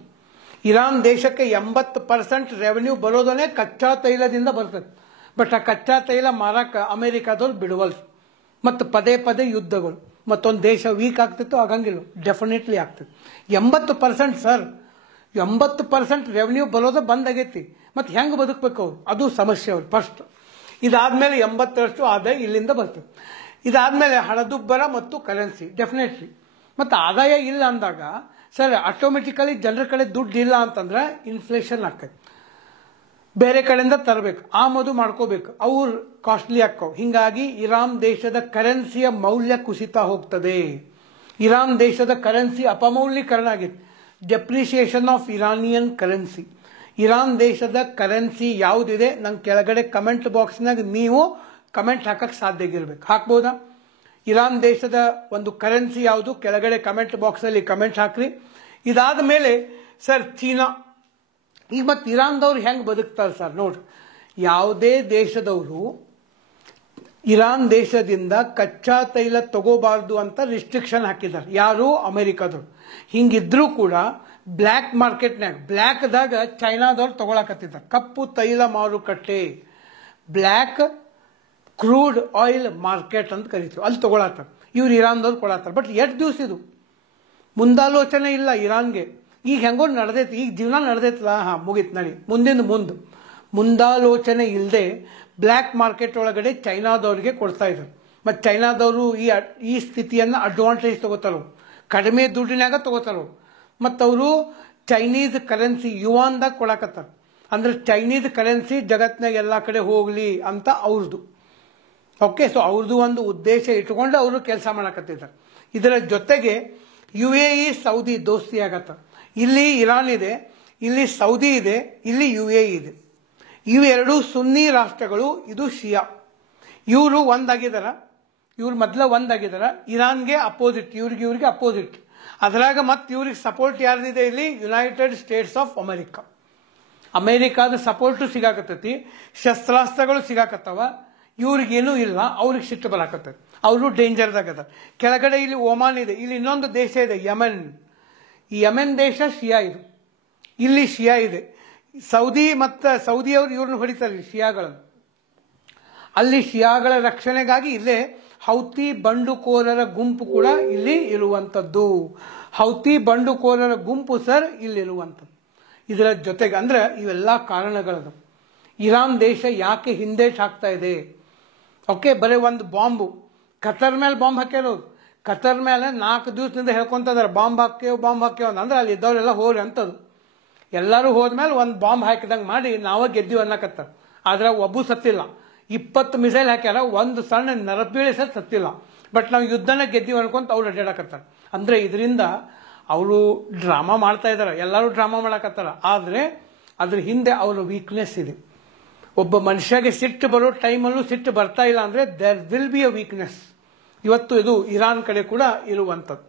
ಇರಾನ್ ದೇಶಕ್ಕೆ 80% ರೆವೆನ್ಯೂ ಬರೋದನ್ನೇ ಕಚ್ಚಾ ತೈಲದಿಂದ ಬರ್ತದೆ. ಬಟ್ ಆ ಕಚ್ಚಾ ತೈಲ ಮಾರಕ್ಕೆ ಅಮೆರಿಕಾದವ್ರು ಬಿಡುವಲ್ರು. ಮತ್ತು ಪದೇ ಪದೇ ಯುದ್ಧಗಳು. ಮತ್ತೊಂದು ದೇಶ ವೀಕ್ ಆಗ್ತಿತ್ತು, ಆಗಂಗಿಲ್ಲ, ಡೆಫಿನೆಟ್ಲಿ ಆಗ್ತದೆ. 80% ಸರ್, 80% ರೆವೆನ್ಯೂ ಬರೋದು ಬಂದಾಗೈತಿ. ಮತ್ತು ಹೆಂಗೆ ಬದುಕಬೇಕು ಅವ್ರು, ಅದು ಸಮಸ್ಯೆ ಅವ್ರು. ಫಸ್ಟ್ ಇದಾದ್ಮೇಲೆ 80% ಆದಾಯ ಇಲ್ಲಿಂದ ಬರ್ತದೆ. ಇದಾದ್ಮೇಲೆ ಹಣದುಬ್ಬರ ಮತ್ತು ಕರೆನ್ಸಿ ಡೆಫಿನೆಟ್ಲಿ. ಮತ್ತು ಆದಾಯ ಇಲ್ಲ ಅಂದಾಗ ಸರ್ ಆಟೋಮೆಟಿಕಲಿ ಜನರ ಕಡೆ ದುಡ್ಡು ಇಲ್ಲ ಅಂತಂದ್ರೆ ಇನ್ಫ್ಲೇಷನ್ ಆಗ್ತದೆ. ಬೇರೆ ಕಡೆಯಿಂದ ತರಬೇಕು, ಆಮದು ಮಾಡ್ಕೋಬೇಕು, ಅವ್ರು ಕಾಸ್ಟ್ಲಿ ಆಗ್ತಾವೆ. ಹಿಂಗಾಗಿ ಇರಾನ್ ದೇಶದ ಕರೆನ್ಸಿಯ ಮೌಲ್ಯ ಕುಸಿತಾ ಹೋಗ್ತದೆ. ಇರಾನ್ ದೇಶದ ಕರೆನ್ಸಿ ಅಪಮೌಲ್ಯೀಕರಣ ಆಗಿದೆ. Depreciation of Iranian currency. Iran ದೇಶದ ಕರೆನ್ಸಿ ಯಾವುದಿದೆ ನಂಗೆ ಕೆಳಗಡೆ ಕಮೆಂಟ್ ಬಾಕ್ಸ್ನಾಗ ನೀವು ಕಮೆಂಟ್ ಹಾಕಕ್ಕೆ ಸಾಧ್ಯ ಆಗಿರ್ಬೇಕು. ಹಾಕ್ಬೋದಾ? ಇರಾನ್ ದೇಶದ ಒಂದು ಕರೆನ್ಸಿ ಯಾವುದು, ಕೆಳಗಡೆ ಕಮೆಂಟ್ ಬಾಕ್ಸಲ್ಲಿ ಕಮೆಂಟ್ ಹಾಕ್ರಿ. ಇದಾದ ಮೇಲೆ ಸರ್ ಚೀನಾ. ಈಗ ಮತ್ತು ಇರಾನ್ದವ್ರು ಹೆಂಗೆ ಬದುಕ್ತಾರೆ ಸರ್ ನೋಡ್ರಿ. ಯಾವುದೇ ದೇಶದವರು ಇರಾನ್ ದೇಶದಿಂದ ಕಚ್ಚಾ ತೈಲ ತಗೋಬಾರ್ದು ಅಂತ ರಿಸ್ಟ್ರಿಕ್ಷನ್ ಹಾಕಿದ್ದಾರೆ. ಯಾರು? ಅಮೆರಿಕಾದವ್ರು. ಹಿಂಗಿದ್ರೂ ಕೂಡ ಬ್ಲ್ಯಾಕ್ ಮಾರ್ಕೆಟ್ನಾಗ, ಬ್ಲ್ಯಾಕ್ದಾಗ ಚೈನಾದವ್ರು ತಗೊಳಕತ್ತಿದ್ದಾರೆ. ಕಪ್ಪು ತೈಲ ಮಾರುಕಟ್ಟೆ, ಬ್ಲ್ಯಾಕ್ ಕ್ರೂಡ್ ಆಯಿಲ್ ಮಾರ್ಕೆಟ್ ಅಂತ ಕರಿತೀವಿ, ಅಲ್ಲಿ ತಗೊಳತ್ತಾರೆ. ಇವ್ರು ಇರಾನ್ದವ್ರು ಕೊಡತ್ತಾರೆ. ಬಟ್ ಎಷ್ಟು ದಿವಸ ಇದು ಮುಂದಾಲೋಚನೆ ಇಲ್ಲ ಇರಾನ್ಗೆ. ಈಗ ಹೆಂಗೋ ನಡೆದೈತಿ, ಈಗ ಜೀವನ ನಡೆದೈತಲ್ಲ, ಹಾಂ ಮುಗೀತು ನಡಿ, ಮುಂದಾಲೋಚನೆ ಇಲ್ಲದೆ ಬ್ಲ್ಯಾಕ್ ಮಾರ್ಕೆಟ್ ಒಳಗಡೆ ಚೈನಾದವ್ರಿಗೆ ಕೊಡ್ತಾ ಇದ್ದಾರೆ. ಮತ್ತು ಚೈನಾದವರು ಈ ಸ್ಥಿತಿಯನ್ನು ಅಡ್ವಾಂಟೇಜ್ ತಗೋತಾರೋ, ಕಡಿಮೆ ದುಡ್ಡಿನಾಗ ತಗೋತಾರೋ. ಮತ್ತು ಅವರು ಚೈನೀಸ್ ಕರೆನ್ಸಿ ಯುವಾನ್ದಾಗ ಕೊಡಕತ್ತಾರೆ. ಅಂದ್ರೆ ಚೈನೀಸ್ ಕರೆನ್ಸಿ ಜಗತ್ತಿನಾಗ ಎಲ್ಲ ಕಡೆ ಹೋಗಲಿ ಅಂತ ಅವ್ರದ್ದು. ಓಕೆ, ಸೊ ಅವ್ರದ್ದು ಒಂದು ಉದ್ದೇಶ ಇಟ್ಕೊಂಡು ಅವರು ಕೆಲಸ ಮಾಡಕತ್ತಿದ್ದಾರೆ. ಇದರ ಜೊತೆಗೆ UAE ಸೌದಿ ದೋಸ್ತಿ ಆಗತ್ತ. ಇಲ್ಲಿ ಇರಾನ್ ಇದೆ, ಇಲ್ಲಿ ಸೌದಿ ಇದೆ, ಇಲ್ಲಿ UAE ಇದೆ. ಇವೆರಡು ಸುನ್ನಿ ರಾಷ್ಟ್ರಗಳು, ಇದು ಶಿಯಾ. ಇವರು ಒಂದಾಗಿದ್ದಾರ, ಇವ್ರು ಮೊದಲ ಒಂದಾಗಿದ್ದಾರ. ಇರಾನ್ಗೆ ಅಪೋಸಿಟ್, ಇವ್ರಿಗೆ ಅಪೋಸಿಟ್. ಅದರಾಗ ಮತ್ತೆ ಇವ್ರಿಗೆ ಸಪೋರ್ಟ್ ಯಾರ್ದಿದೆ ಇಲ್ಲಿ? United States of America. ಅಮೆರಿಕಾದ ಸಪೋರ್ಟು ಸಿಗಾಕತ್ತೈತಿ, ಶಸ್ತ್ರಾಸ್ತ್ರಗಳು ಸಿಗಾಕತ್ತವ. ಇವ್ರಿಗೇನೂ ಇಲ್ಲ, ಅವ್ರಿಗೆ ಸಿಟ್ಟು ಬರಾಕತ್ತೈತಿ, ಅವರು ಡೇಂಜರ್ದಾಗ ಅದ. ಕೆಳಗಡೆ ಇಲ್ಲಿ ಒಮಾನ್ ಇದೆ, ಇಲ್ಲಿ ಇನ್ನೊಂದು ದೇಶ ಇದೆ ಯಮೆನ್. ಈ ಯಮೆನ್ ದೇಶ ಶಿಯಾ ಇದು, ಇಲ್ಲಿ ಶಿಯಾ ಇದೆ. ಸೌದಿ ಮತ್ತು ಸೌದಿಯವರು ಇವ್ರನ್ನ ಹೊಡಿತಾರೆ ಶಿಯಾಗಳನ್ನು. ಅಲ್ಲಿ ಶಿಯಾಗಳ ರಕ್ಷಣೆಗಾಗಿ ಇಲ್ಲೇ ಹೌತಿ ಬಂಡುಕೋರರ ಗುಂಪು ಕೂಡ ಇಲ್ಲಿ ಇರುವಂಥದ್ದು. ಹೌತಿ ಬಂಡುಕೋರರ ಗುಂಪು ಸರ್ ಇಲ್ಲಿರುವಂಥದ್ದು. ಇದರ ಜೊತೆಗೆ ಅಂದ್ರೆ ಇವೆಲ್ಲ ಕಾರಣಗಳದು. ಇರಾನ್ ದೇಶ ಯಾಕೆ ಹಿಂದೇಟು ಹಾಕ್ತಾ ಇದೆ? ಓಕೆ, ಬರೀ ಒಂದು ಬಾಂಬು, ಕತರ್ ಮೇಲೆ ಬಾಂಬ್ ಹಾಕ್ಯಾರೋದು. ಕತರ್ ಮೇಲೆ 4 ದಿವಸದಿಂದ ಹೇಳ್ಕೊಂತಿದ್ದಾರೆ ಬಾಂಬ್ ಹಾಕ್ಯೇವು ಅಂದ್ರೆ ಅಲ್ಲಿ ಇದ್ದವರೆಲ್ಲ ಹೋರಿ ಅಂತದ್ದು. ಎಲ್ಲರೂ ಹೋದ್ಮೇಲೆ ಒಂದು ಬಾಂಬ್ ಹಾಕಿದಂಗೆ ಮಾಡಿ ನಾವೇ ಗೆದ್ದೀವಿ ಅನ್ನಕತ್ತಾರೆ. ಆದ್ರೆ ಒಬ್ಬು ಸತ್ತಿಲ್ಲ. 20 ಮಿಸೈಲ್ ಹಾಕ್ಯಾರ, ಒಂದು ಸಣ್ಣ ನರಬೀಳೆ ಸತ್ತಿಲ್ಲ. ಬಟ್ ನಾವು ಯುದ್ಧನ ಗೆದ್ದೀವಿ ಅನ್ಕೊಂತ ಅವ್ರು ಅಡ್ಡಾಡಕತ್ತಾರೆ. ಅಂದ್ರೆ ಇದರಿಂದ ಅವರು ಡ್ರಾಮಾ ಮಾಡ್ತಾ ಇದ್ದಾರೆ, ಎಲ್ಲರೂ ಡ್ರಾಮಾ ಮಾಡಕತ್ತಾರ. ಆದರೆ ಅದ್ರ ಹಿಂದೆ ಅವರ ವೀಕ್ನೆಸ್ ಇದೆ. ಒಬ್ಬ ಮನುಷ್ಯಗೆ ಸಿಟ್ಟು ಬರೋ ಟೈಮಲ್ಲೂ ಸಿಟ್ಟು ಬರ್ತಾ ಇಲ್ಲ ಅಂದರೆ there will be a weakness. ಇವತ್ತು ಇದು ಇರಾನ್ ಕಡೆ ಕೂಡ ಇರುವಂಥದ್ದು.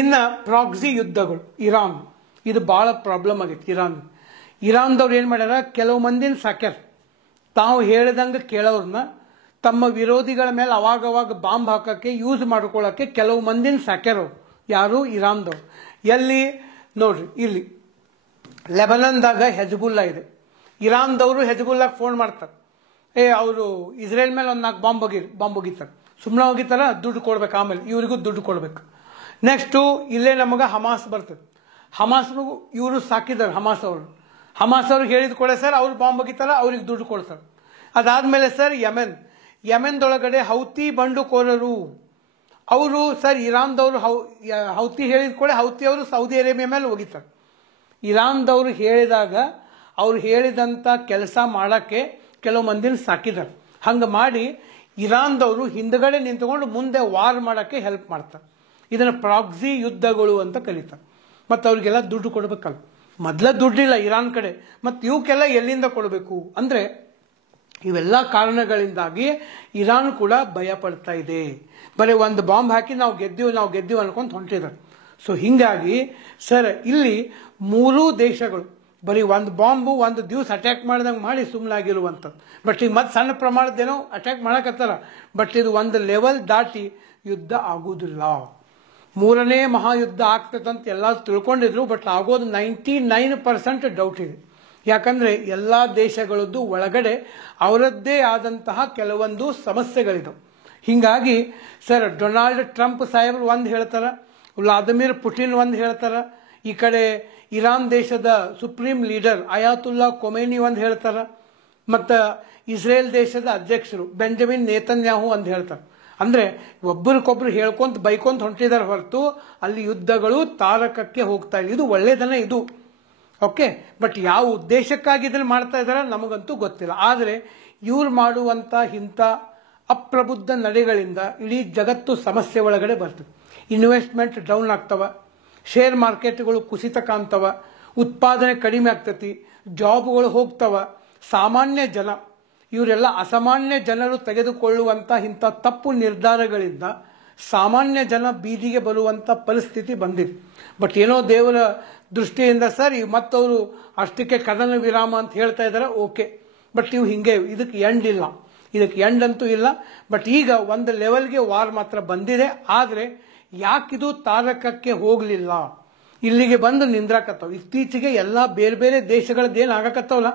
ಇನ್ನು ಪ್ರಾಕ್ಸಿ ಯುದ್ಧಗಳು, ಇರಾನ್ ಇದು ಭಾಳ ಪ್ರಾಬ್ಲಮ್ ಆಗೈತಿ. ಇರಾನ್ದವ್ರು ಏನು ಮಾಡ್ಯಾರ, ಕೆಲವು ಮಂದಿನ ಸಾಕ್ಯಾರ, ತಾವು ಹೇಳಿದಂಗೆ ಕೇಳೋರನ್ನ ತಮ್ಮ ವಿರೋಧಿಗಳ ಮೇಲೆ ಅವಾಗವಾಗ ಬಾಂಬ್ ಹಾಕೋಕ್ಕೆ ಯೂಸ್ ಮಾಡ್ಕೊಳ್ಳೋಕ್ಕೆ ಕೆಲವು ಮಂದಿನ ಸಾಕ್ಯಾರವ್ರು. ಯಾರು? ಇರಾನ್ದವ್ರು. ಎಲ್ಲಿ ನೋಡ್ರಿ, ಇಲ್ಲಿ ಲೆಬನನ್ದಾಗ ಹೆಜ್ಬುಲ್ಲಾ ಇದೆ. ಇರಾನ್ದವರು ಹೆಜ್ಬುಲ್ಲಾಗೆ ಫೋನ್ ಮಾಡ್ತಾರೆ, ಅವರು ಇಸ್ರೇಲ್ ಮೇಲೆ ಒಂದು 4 ಬಾಂಬ್ ಹೋಗಿತಾರೆ. ಸುಮ್ಮನೆ ಹೋಗಿತಾರ, ದುಡ್ಡು ಕೊಡ್ಬೇಕು, ಆಮೇಲೆ ಇವರಿಗೂ ದುಡ್ಡು ಕೊಡ್ಬೇಕು. ನೆಕ್ಸ್ಟು ಇಲ್ಲೇ ನಮಗೆ ಹಮಾಸ್ ಬರ್ತದೆ. ಹಮಾಸ್ನಿಗೂ ಇವರು ಸಾಕಿದ್ದಾರೆ, ಹಮಾಸ್ ಅವ್ರಿಗೆ ಹೇಳಿದ ಕೊಡೆ ಸರ್ ಅವ್ರು ಬಾಂಬ್ ಹೋಗಿತಾರ, ಅವ್ರಿಗೆ ದುಡ್ಡು ಕೊಡ್ತಾರೆ. ಅದಾದಮೇಲೆ ಸರ್ ಯಮೆನ್ದೊಳಗಡೆ ಹೌತಿ ಬಂಡುಕೋರರು ಅವರು ಸರ್ ಇರಾನ್ದವರು ಹೌತಿ ಹೇಳಿದ ಕೂಡ ಹೌತಿ ಅವರು ಸೌದಿ ಅರೇಬಿಯಾ ಮೇಲೆ ಹೋಗಿತಾರೆ. ಇರಾನ್ದವರು ಹೇಳಿದಾಗ ಅವ್ರು ಹೇಳಿದಂಥ ಕೆಲಸ ಮಾಡೋಕ್ಕೆ ಕೆಲವು ಮಂದಿನ ಸಾಕಿದ್ದಾರೆ. ಹಂಗೆ ಮಾಡಿ ಇರಾನ್ದವರು ಹಿಂದ್ಗಡೆ ನಿಂತ್ಕೊಂಡು ಮುಂದೆ ವಾರ್ ಮಾಡೋಕ್ಕೆ ಹೆಲ್ಪ್ ಮಾಡ್ತಾರೆ. ಇದನ್ನು ಪ್ರಾಕ್ಸಿ ಯುದ್ಧಗಳು ಅಂತ ಕರೀತಾರೆ. ಮತ್ತು ಅವ್ರಿಗೆಲ್ಲ ದುಡ್ಡು ಕೊಡಬೇಕಲ್ಲ, ಮೊದಲ ದುಡ್ಡಿಲ್ಲ ಇರಾನ್ ಕಡೆ, ಮತ್ತು ಇವಕ್ಕೆಲ್ಲ ಎಲ್ಲಿಂದ ಕೊಡಬೇಕು ಅಂದರೆ ಇವೆಲ್ಲ ಕಾರಣಗಳಿಂದಾಗಿ ಇರಾನ್ ಕೂಡ ಭಯ ಪಡ್ತಾ ಇದೆ. ಬರೀ ಒಂದು ಬಾಂಬ್ ಹಾಕಿ ನಾವು ಗೆದ್ದೀವಿ ಅನ್ಕೊಂತ ಹೊಂಟಿದ್ದಾರೆ. ಸೊ ಹೀಗಾಗಿ ಸರ್ ಇಲ್ಲಿ 3 ದೇಶಗಳು ಬರೀ ಒಂದು ಬಾಂಬು ಒಂದು ದಿವಸ ಅಟ್ಯಾಕ್ ಮಾಡಿದಂಗೆ ಮಾಡಿ ಸುಮ್ಮನಾಗಿರುವಂಥದ್ದು. ಬಟ್ ಈಗ ಮತ್ತೆ ಸಣ್ಣ ಪ್ರಮಾಣದ್ದೇನೋ ಅಟ್ಯಾಕ್ ಮಾಡಕತ್ತಾರ, ಬಟ್ ಇದು ಒಂದು ಲೆವೆಲ್ ದಾಟಿ ಯುದ್ಧ ಆಗುವುದಿಲ್ಲ. ಮೂರನೇ ಮಹಾಯುದ್ಧ ಆಗ್ತದಂತ ಎಲ್ಲ ತಿಳ್ಕೊಂಡಿದ್ರು. ಬಟ್ ಆಗೋದು 99% ಡೌಟ್ ಇದೆ. ಯಾಕಂದ್ರೆ ಎಲ್ಲ ದೇಶಗಳದ್ದು ಒಳಗಡೆ ಅವರದ್ದೇ ಆದಂತಹ ಕೆಲವೊಂದು ಸಮಸ್ಯೆಗಳಿದವು. ಹೀಗಾಗಿ ಸರ್ ಡೊನಾಲ್ಡ್ ಟ್ರಂಪ್ ಸಾಹೇಬರು ಒಂದು ಹೇಳ್ತಾರ, ವ್ಲಾದಿಮಿರ್ ಪುಟಿನ್ ಒಂದು ಹೇಳ್ತಾರ, ಈ ಕಡೆ ಇರಾನ್ ದೇಶದ ಸುಪ್ರೀಂ ಲೀಡರ್ ಅಯಾತುಲ್ಲಾ ಖೊಮೇನಿ ಒಂದು ಹೇಳ್ತಾರ, ಮತ್ತು ಇಸ್ರೇಲ್ ದೇಶದ ಅಧ್ಯಕ್ಷರು ಬೆಂಜಮಿನ್ ನೇತನ್ಯಾಹು ಒಂದು ಹೇಳ್ತಾರೆ. ಅಂದ್ರೆ ಒಬ್ಬರಿಗೊಬ್ರು ಹೇಳ್ಕೊಂತ ಬೈಕೊಂತ ಹೊಂಟಿದಾರೆ ಹೊರತು ಅಲ್ಲಿ ಯುದ್ಧಗಳು ತಾರಕಕ್ಕೆ ಹೋಗ್ತಾ ಇಲ್ಲ. ಇದು ಒಳ್ಳೇದನ್ನ ಇದು, ಓಕೆ. ಬಟ್ ಯಾವ ಉದ್ದೇಶಕ್ಕಾಗಿ ಇದನ್ನು ಮಾಡ್ತಾ ಇದಾರೆ ನಮಗಂತೂ ಗೊತ್ತಿಲ್ಲ. ಆದರೆ ಇವ್ರು ಮಾಡುವಂತ ಇಂಥ ಅಪ್ರಬುದ್ಧ ನಡೆಗಳಿಂದ ಇಡೀ ಜಗತ್ತು ಸಮಸ್ಯೆ ಒಳಗಡೆ ಬರ್ತದೆ. ಇನ್ವೆಸ್ಟ್ಮೆಂಟ್ ಡೌನ್ ಆಗ್ತವ, ಶೇರ್ ಮಾರ್ಕೆಟ್ಗಳು ಕುಸಿತ ಕಾಣ್ತವ, ಉತ್ಪಾದನೆ ಕಡಿಮೆ ಆಗ್ತತಿ, ಜಾಬ್ಗಳು ಹೋಗ್ತವ. ಸಾಮಾನ್ಯ ಜನ ಇವರೆಲ್ಲ ಅಸಾಮಾನ್ಯ ಜನರು ತೆಗೆದುಕೊಳ್ಳುವಂಥ ಇಂಥ ತಪ್ಪು ನಿರ್ಧಾರಗಳಿಂದ ಸಾಮಾನ್ಯ ಜನ ಬೀದಿಗೆ ಬರುವಂಥ ಪರಿಸ್ಥಿತಿ ಬಂದಿದೆ. ಬಟ್ ಏನೋ ದೇವರ ದೃಷ್ಟಿಯಿಂದ ಸರ್ ಮತ್ತವರು ಅಷ್ಟಕ್ಕೆ ಕದನ ವಿರಾಮ ಅಂತ ಹೇಳ್ತಾ ಇದ್ದಾರೆ, ಓಕೆ. ಬಟ್ ಇವು ಹಿಂಗೆ ಇದಕ್ಕೆ ಎಂಡ್ ಇಲ್ಲ, ಇದಕ್ಕೆ ಎಂಡ್ ಅಂತೂ ಇಲ್ಲ. ಬಟ್ ಈಗ ಒಂದು ಲೆವೆಲ್ಗೆ ವಾರ್ ಮಾತ್ರ ಬಂದಿದೆ. ಆದರೆ ಯಾಕಿದು ತಾರಕಕ್ಕೆ ಹೋಗಲಿಲ್ಲ, ಇಲ್ಲಿಗೆ ಬಂದು ನಿಂದ್ರಾಕತ್ತವ. ಇತ್ತೀಚೆಗೆ ಎಲ್ಲ ಬೇರೆ ಬೇರೆ ದೇಶಗಳದ್ದೇನು ಆಗಕತ್ತವಲ್ಲ,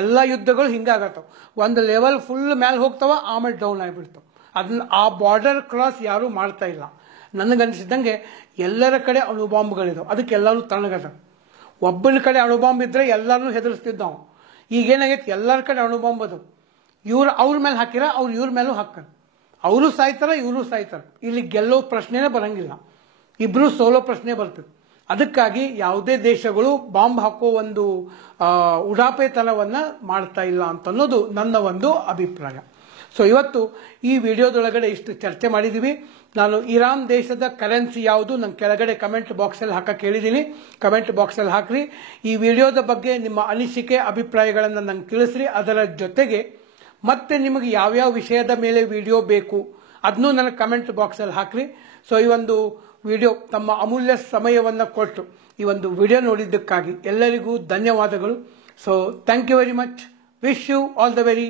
ಎಲ್ಲ ಯುದ್ಧಗಳು ಹಿಂಗಾಗತ್ತವ. ಒಂದು ಲೆವೆಲ್ ಫುಲ್ ಮೇಲೆ ಹೋಗ್ತಾವ, ಆಮೇಲೆ ಡೌನ್ ಆಗಿಬಿಡ್ತಾವ. ಅದನ್ನ ಆ ಬಾರ್ಡರ್ ಕ್ರಾಸ್ ಯಾರೂ ಮಾಡ್ತಾ ಇಲ್ಲ. ನನಗನ್ಸಿದ್ದಂಗೆ ಎಲ್ಲರ ಕಡೆ ಅಣುಬಾಂಬ್ಗಳಿದಾವೆ, ಅದಕ್ಕೆ ಎಲ್ಲರೂ ತಣ್ಣಗದ. ಒಬ್ಬನ ಕಡೆ ಅಣುಬಾಂಬ್ ಇದ್ರೆ ಎಲ್ಲರೂ ಹೆದರ್ಸ್ತಿದ್ದಾವ. ಈಗೇನಾಗೈತೆ, ಎಲ್ಲರ ಕಡೆ ಅಣುಬಾಂಬ್ ಅದು. ಇವ್ರು ಅವ್ರ ಮೇಲೆ ಹಾಕಿರ, ಅವ್ರು ಇವ್ರ ಮೇಲೂ ಹಾಕ್ತಾರೆ. ಅವರು ಸಾಯ್ತಾರ, ಇವರು ಸಾಯ್ತಾರೆ. ಇಲ್ಲಿ ಗೆಲ್ಲೋ ಪ್ರಶ್ನೆನೇ ಬರಂಗಿಲ್ಲ, ಇಬ್ರು ಸೋಲೋ ಪ್ರಶ್ನೆ ಬರ್ತದೆ. ಅದಕ್ಕಾಗಿ ಯಾವುದೇ ದೇಶಗಳು ಬಾಂಬ್ ಹಾಕೋ ಒಂದು ಉಡಾಪೆತನವನ್ನ ಮಾಡ್ತಾ ಇಲ್ಲ ಅಂತ ಅನ್ನೋದು ನನ್ನ ಒಂದು ಅಭಿಪ್ರಾಯ. ಸೊ ಇವತ್ತು ಈ ವಿಡಿಯೋದೊಳಗಡೆ ಇಷ್ಟು ಚರ್ಚೆ ಮಾಡಿದ್ದೀವಿ. ನಾನು ಇರಾನ್ ದೇಶದ ಕರೆನ್ಸಿ ಯಾವುದು ನಂಗೆ ಕೆಳಗಡೆ ಕಮೆಂಟ್ ಬಾಕ್ಸಲ್ಲಿ ಹಾಕಕ್ಕೆ ಹೇಳಿದ್ದೀನಿ, ಕಮೆಂಟ್ ಬಾಕ್ಸಲ್ಲಿ ಹಾಕ್ರಿ. ಈ ವಿಡಿಯೋದ ಬಗ್ಗೆ ನಿಮ್ಮ ಅನಿಸಿಕೆ ಅಭಿಪ್ರಾಯಗಳನ್ನು ನಂಗೆ ತಿಳಿಸ್ರಿ. ಅದರ ಜೊತೆಗೆ ಮತ್ತೆ ನಿಮಗೆ ಯಾವ್ಯಾವ ವಿಷಯದ ಮೇಲೆ ವಿಡಿಯೋ ಬೇಕು ಅದನ್ನೂ ನನಗೆ ಕಮೆಂಟ್ ಬಾಕ್ಸಲ್ಲಿ ಹಾಕ್ರಿ. ಸೊ ಈ ಒಂದು ವಿಡಿಯೋ ತಮ್ಮ ಅಮೂಲ್ಯ ಸಮಯವನ್ನು ಕೊಟ್ಟು ಈ ಒಂದು ವಿಡಿಯೋ ನೋಡಿದ್ದಕ್ಕಾಗಿ ಎಲ್ಲರಿಗೂ ಧನ್ಯವಾದಗಳು. So thank you very much. Wish you all the very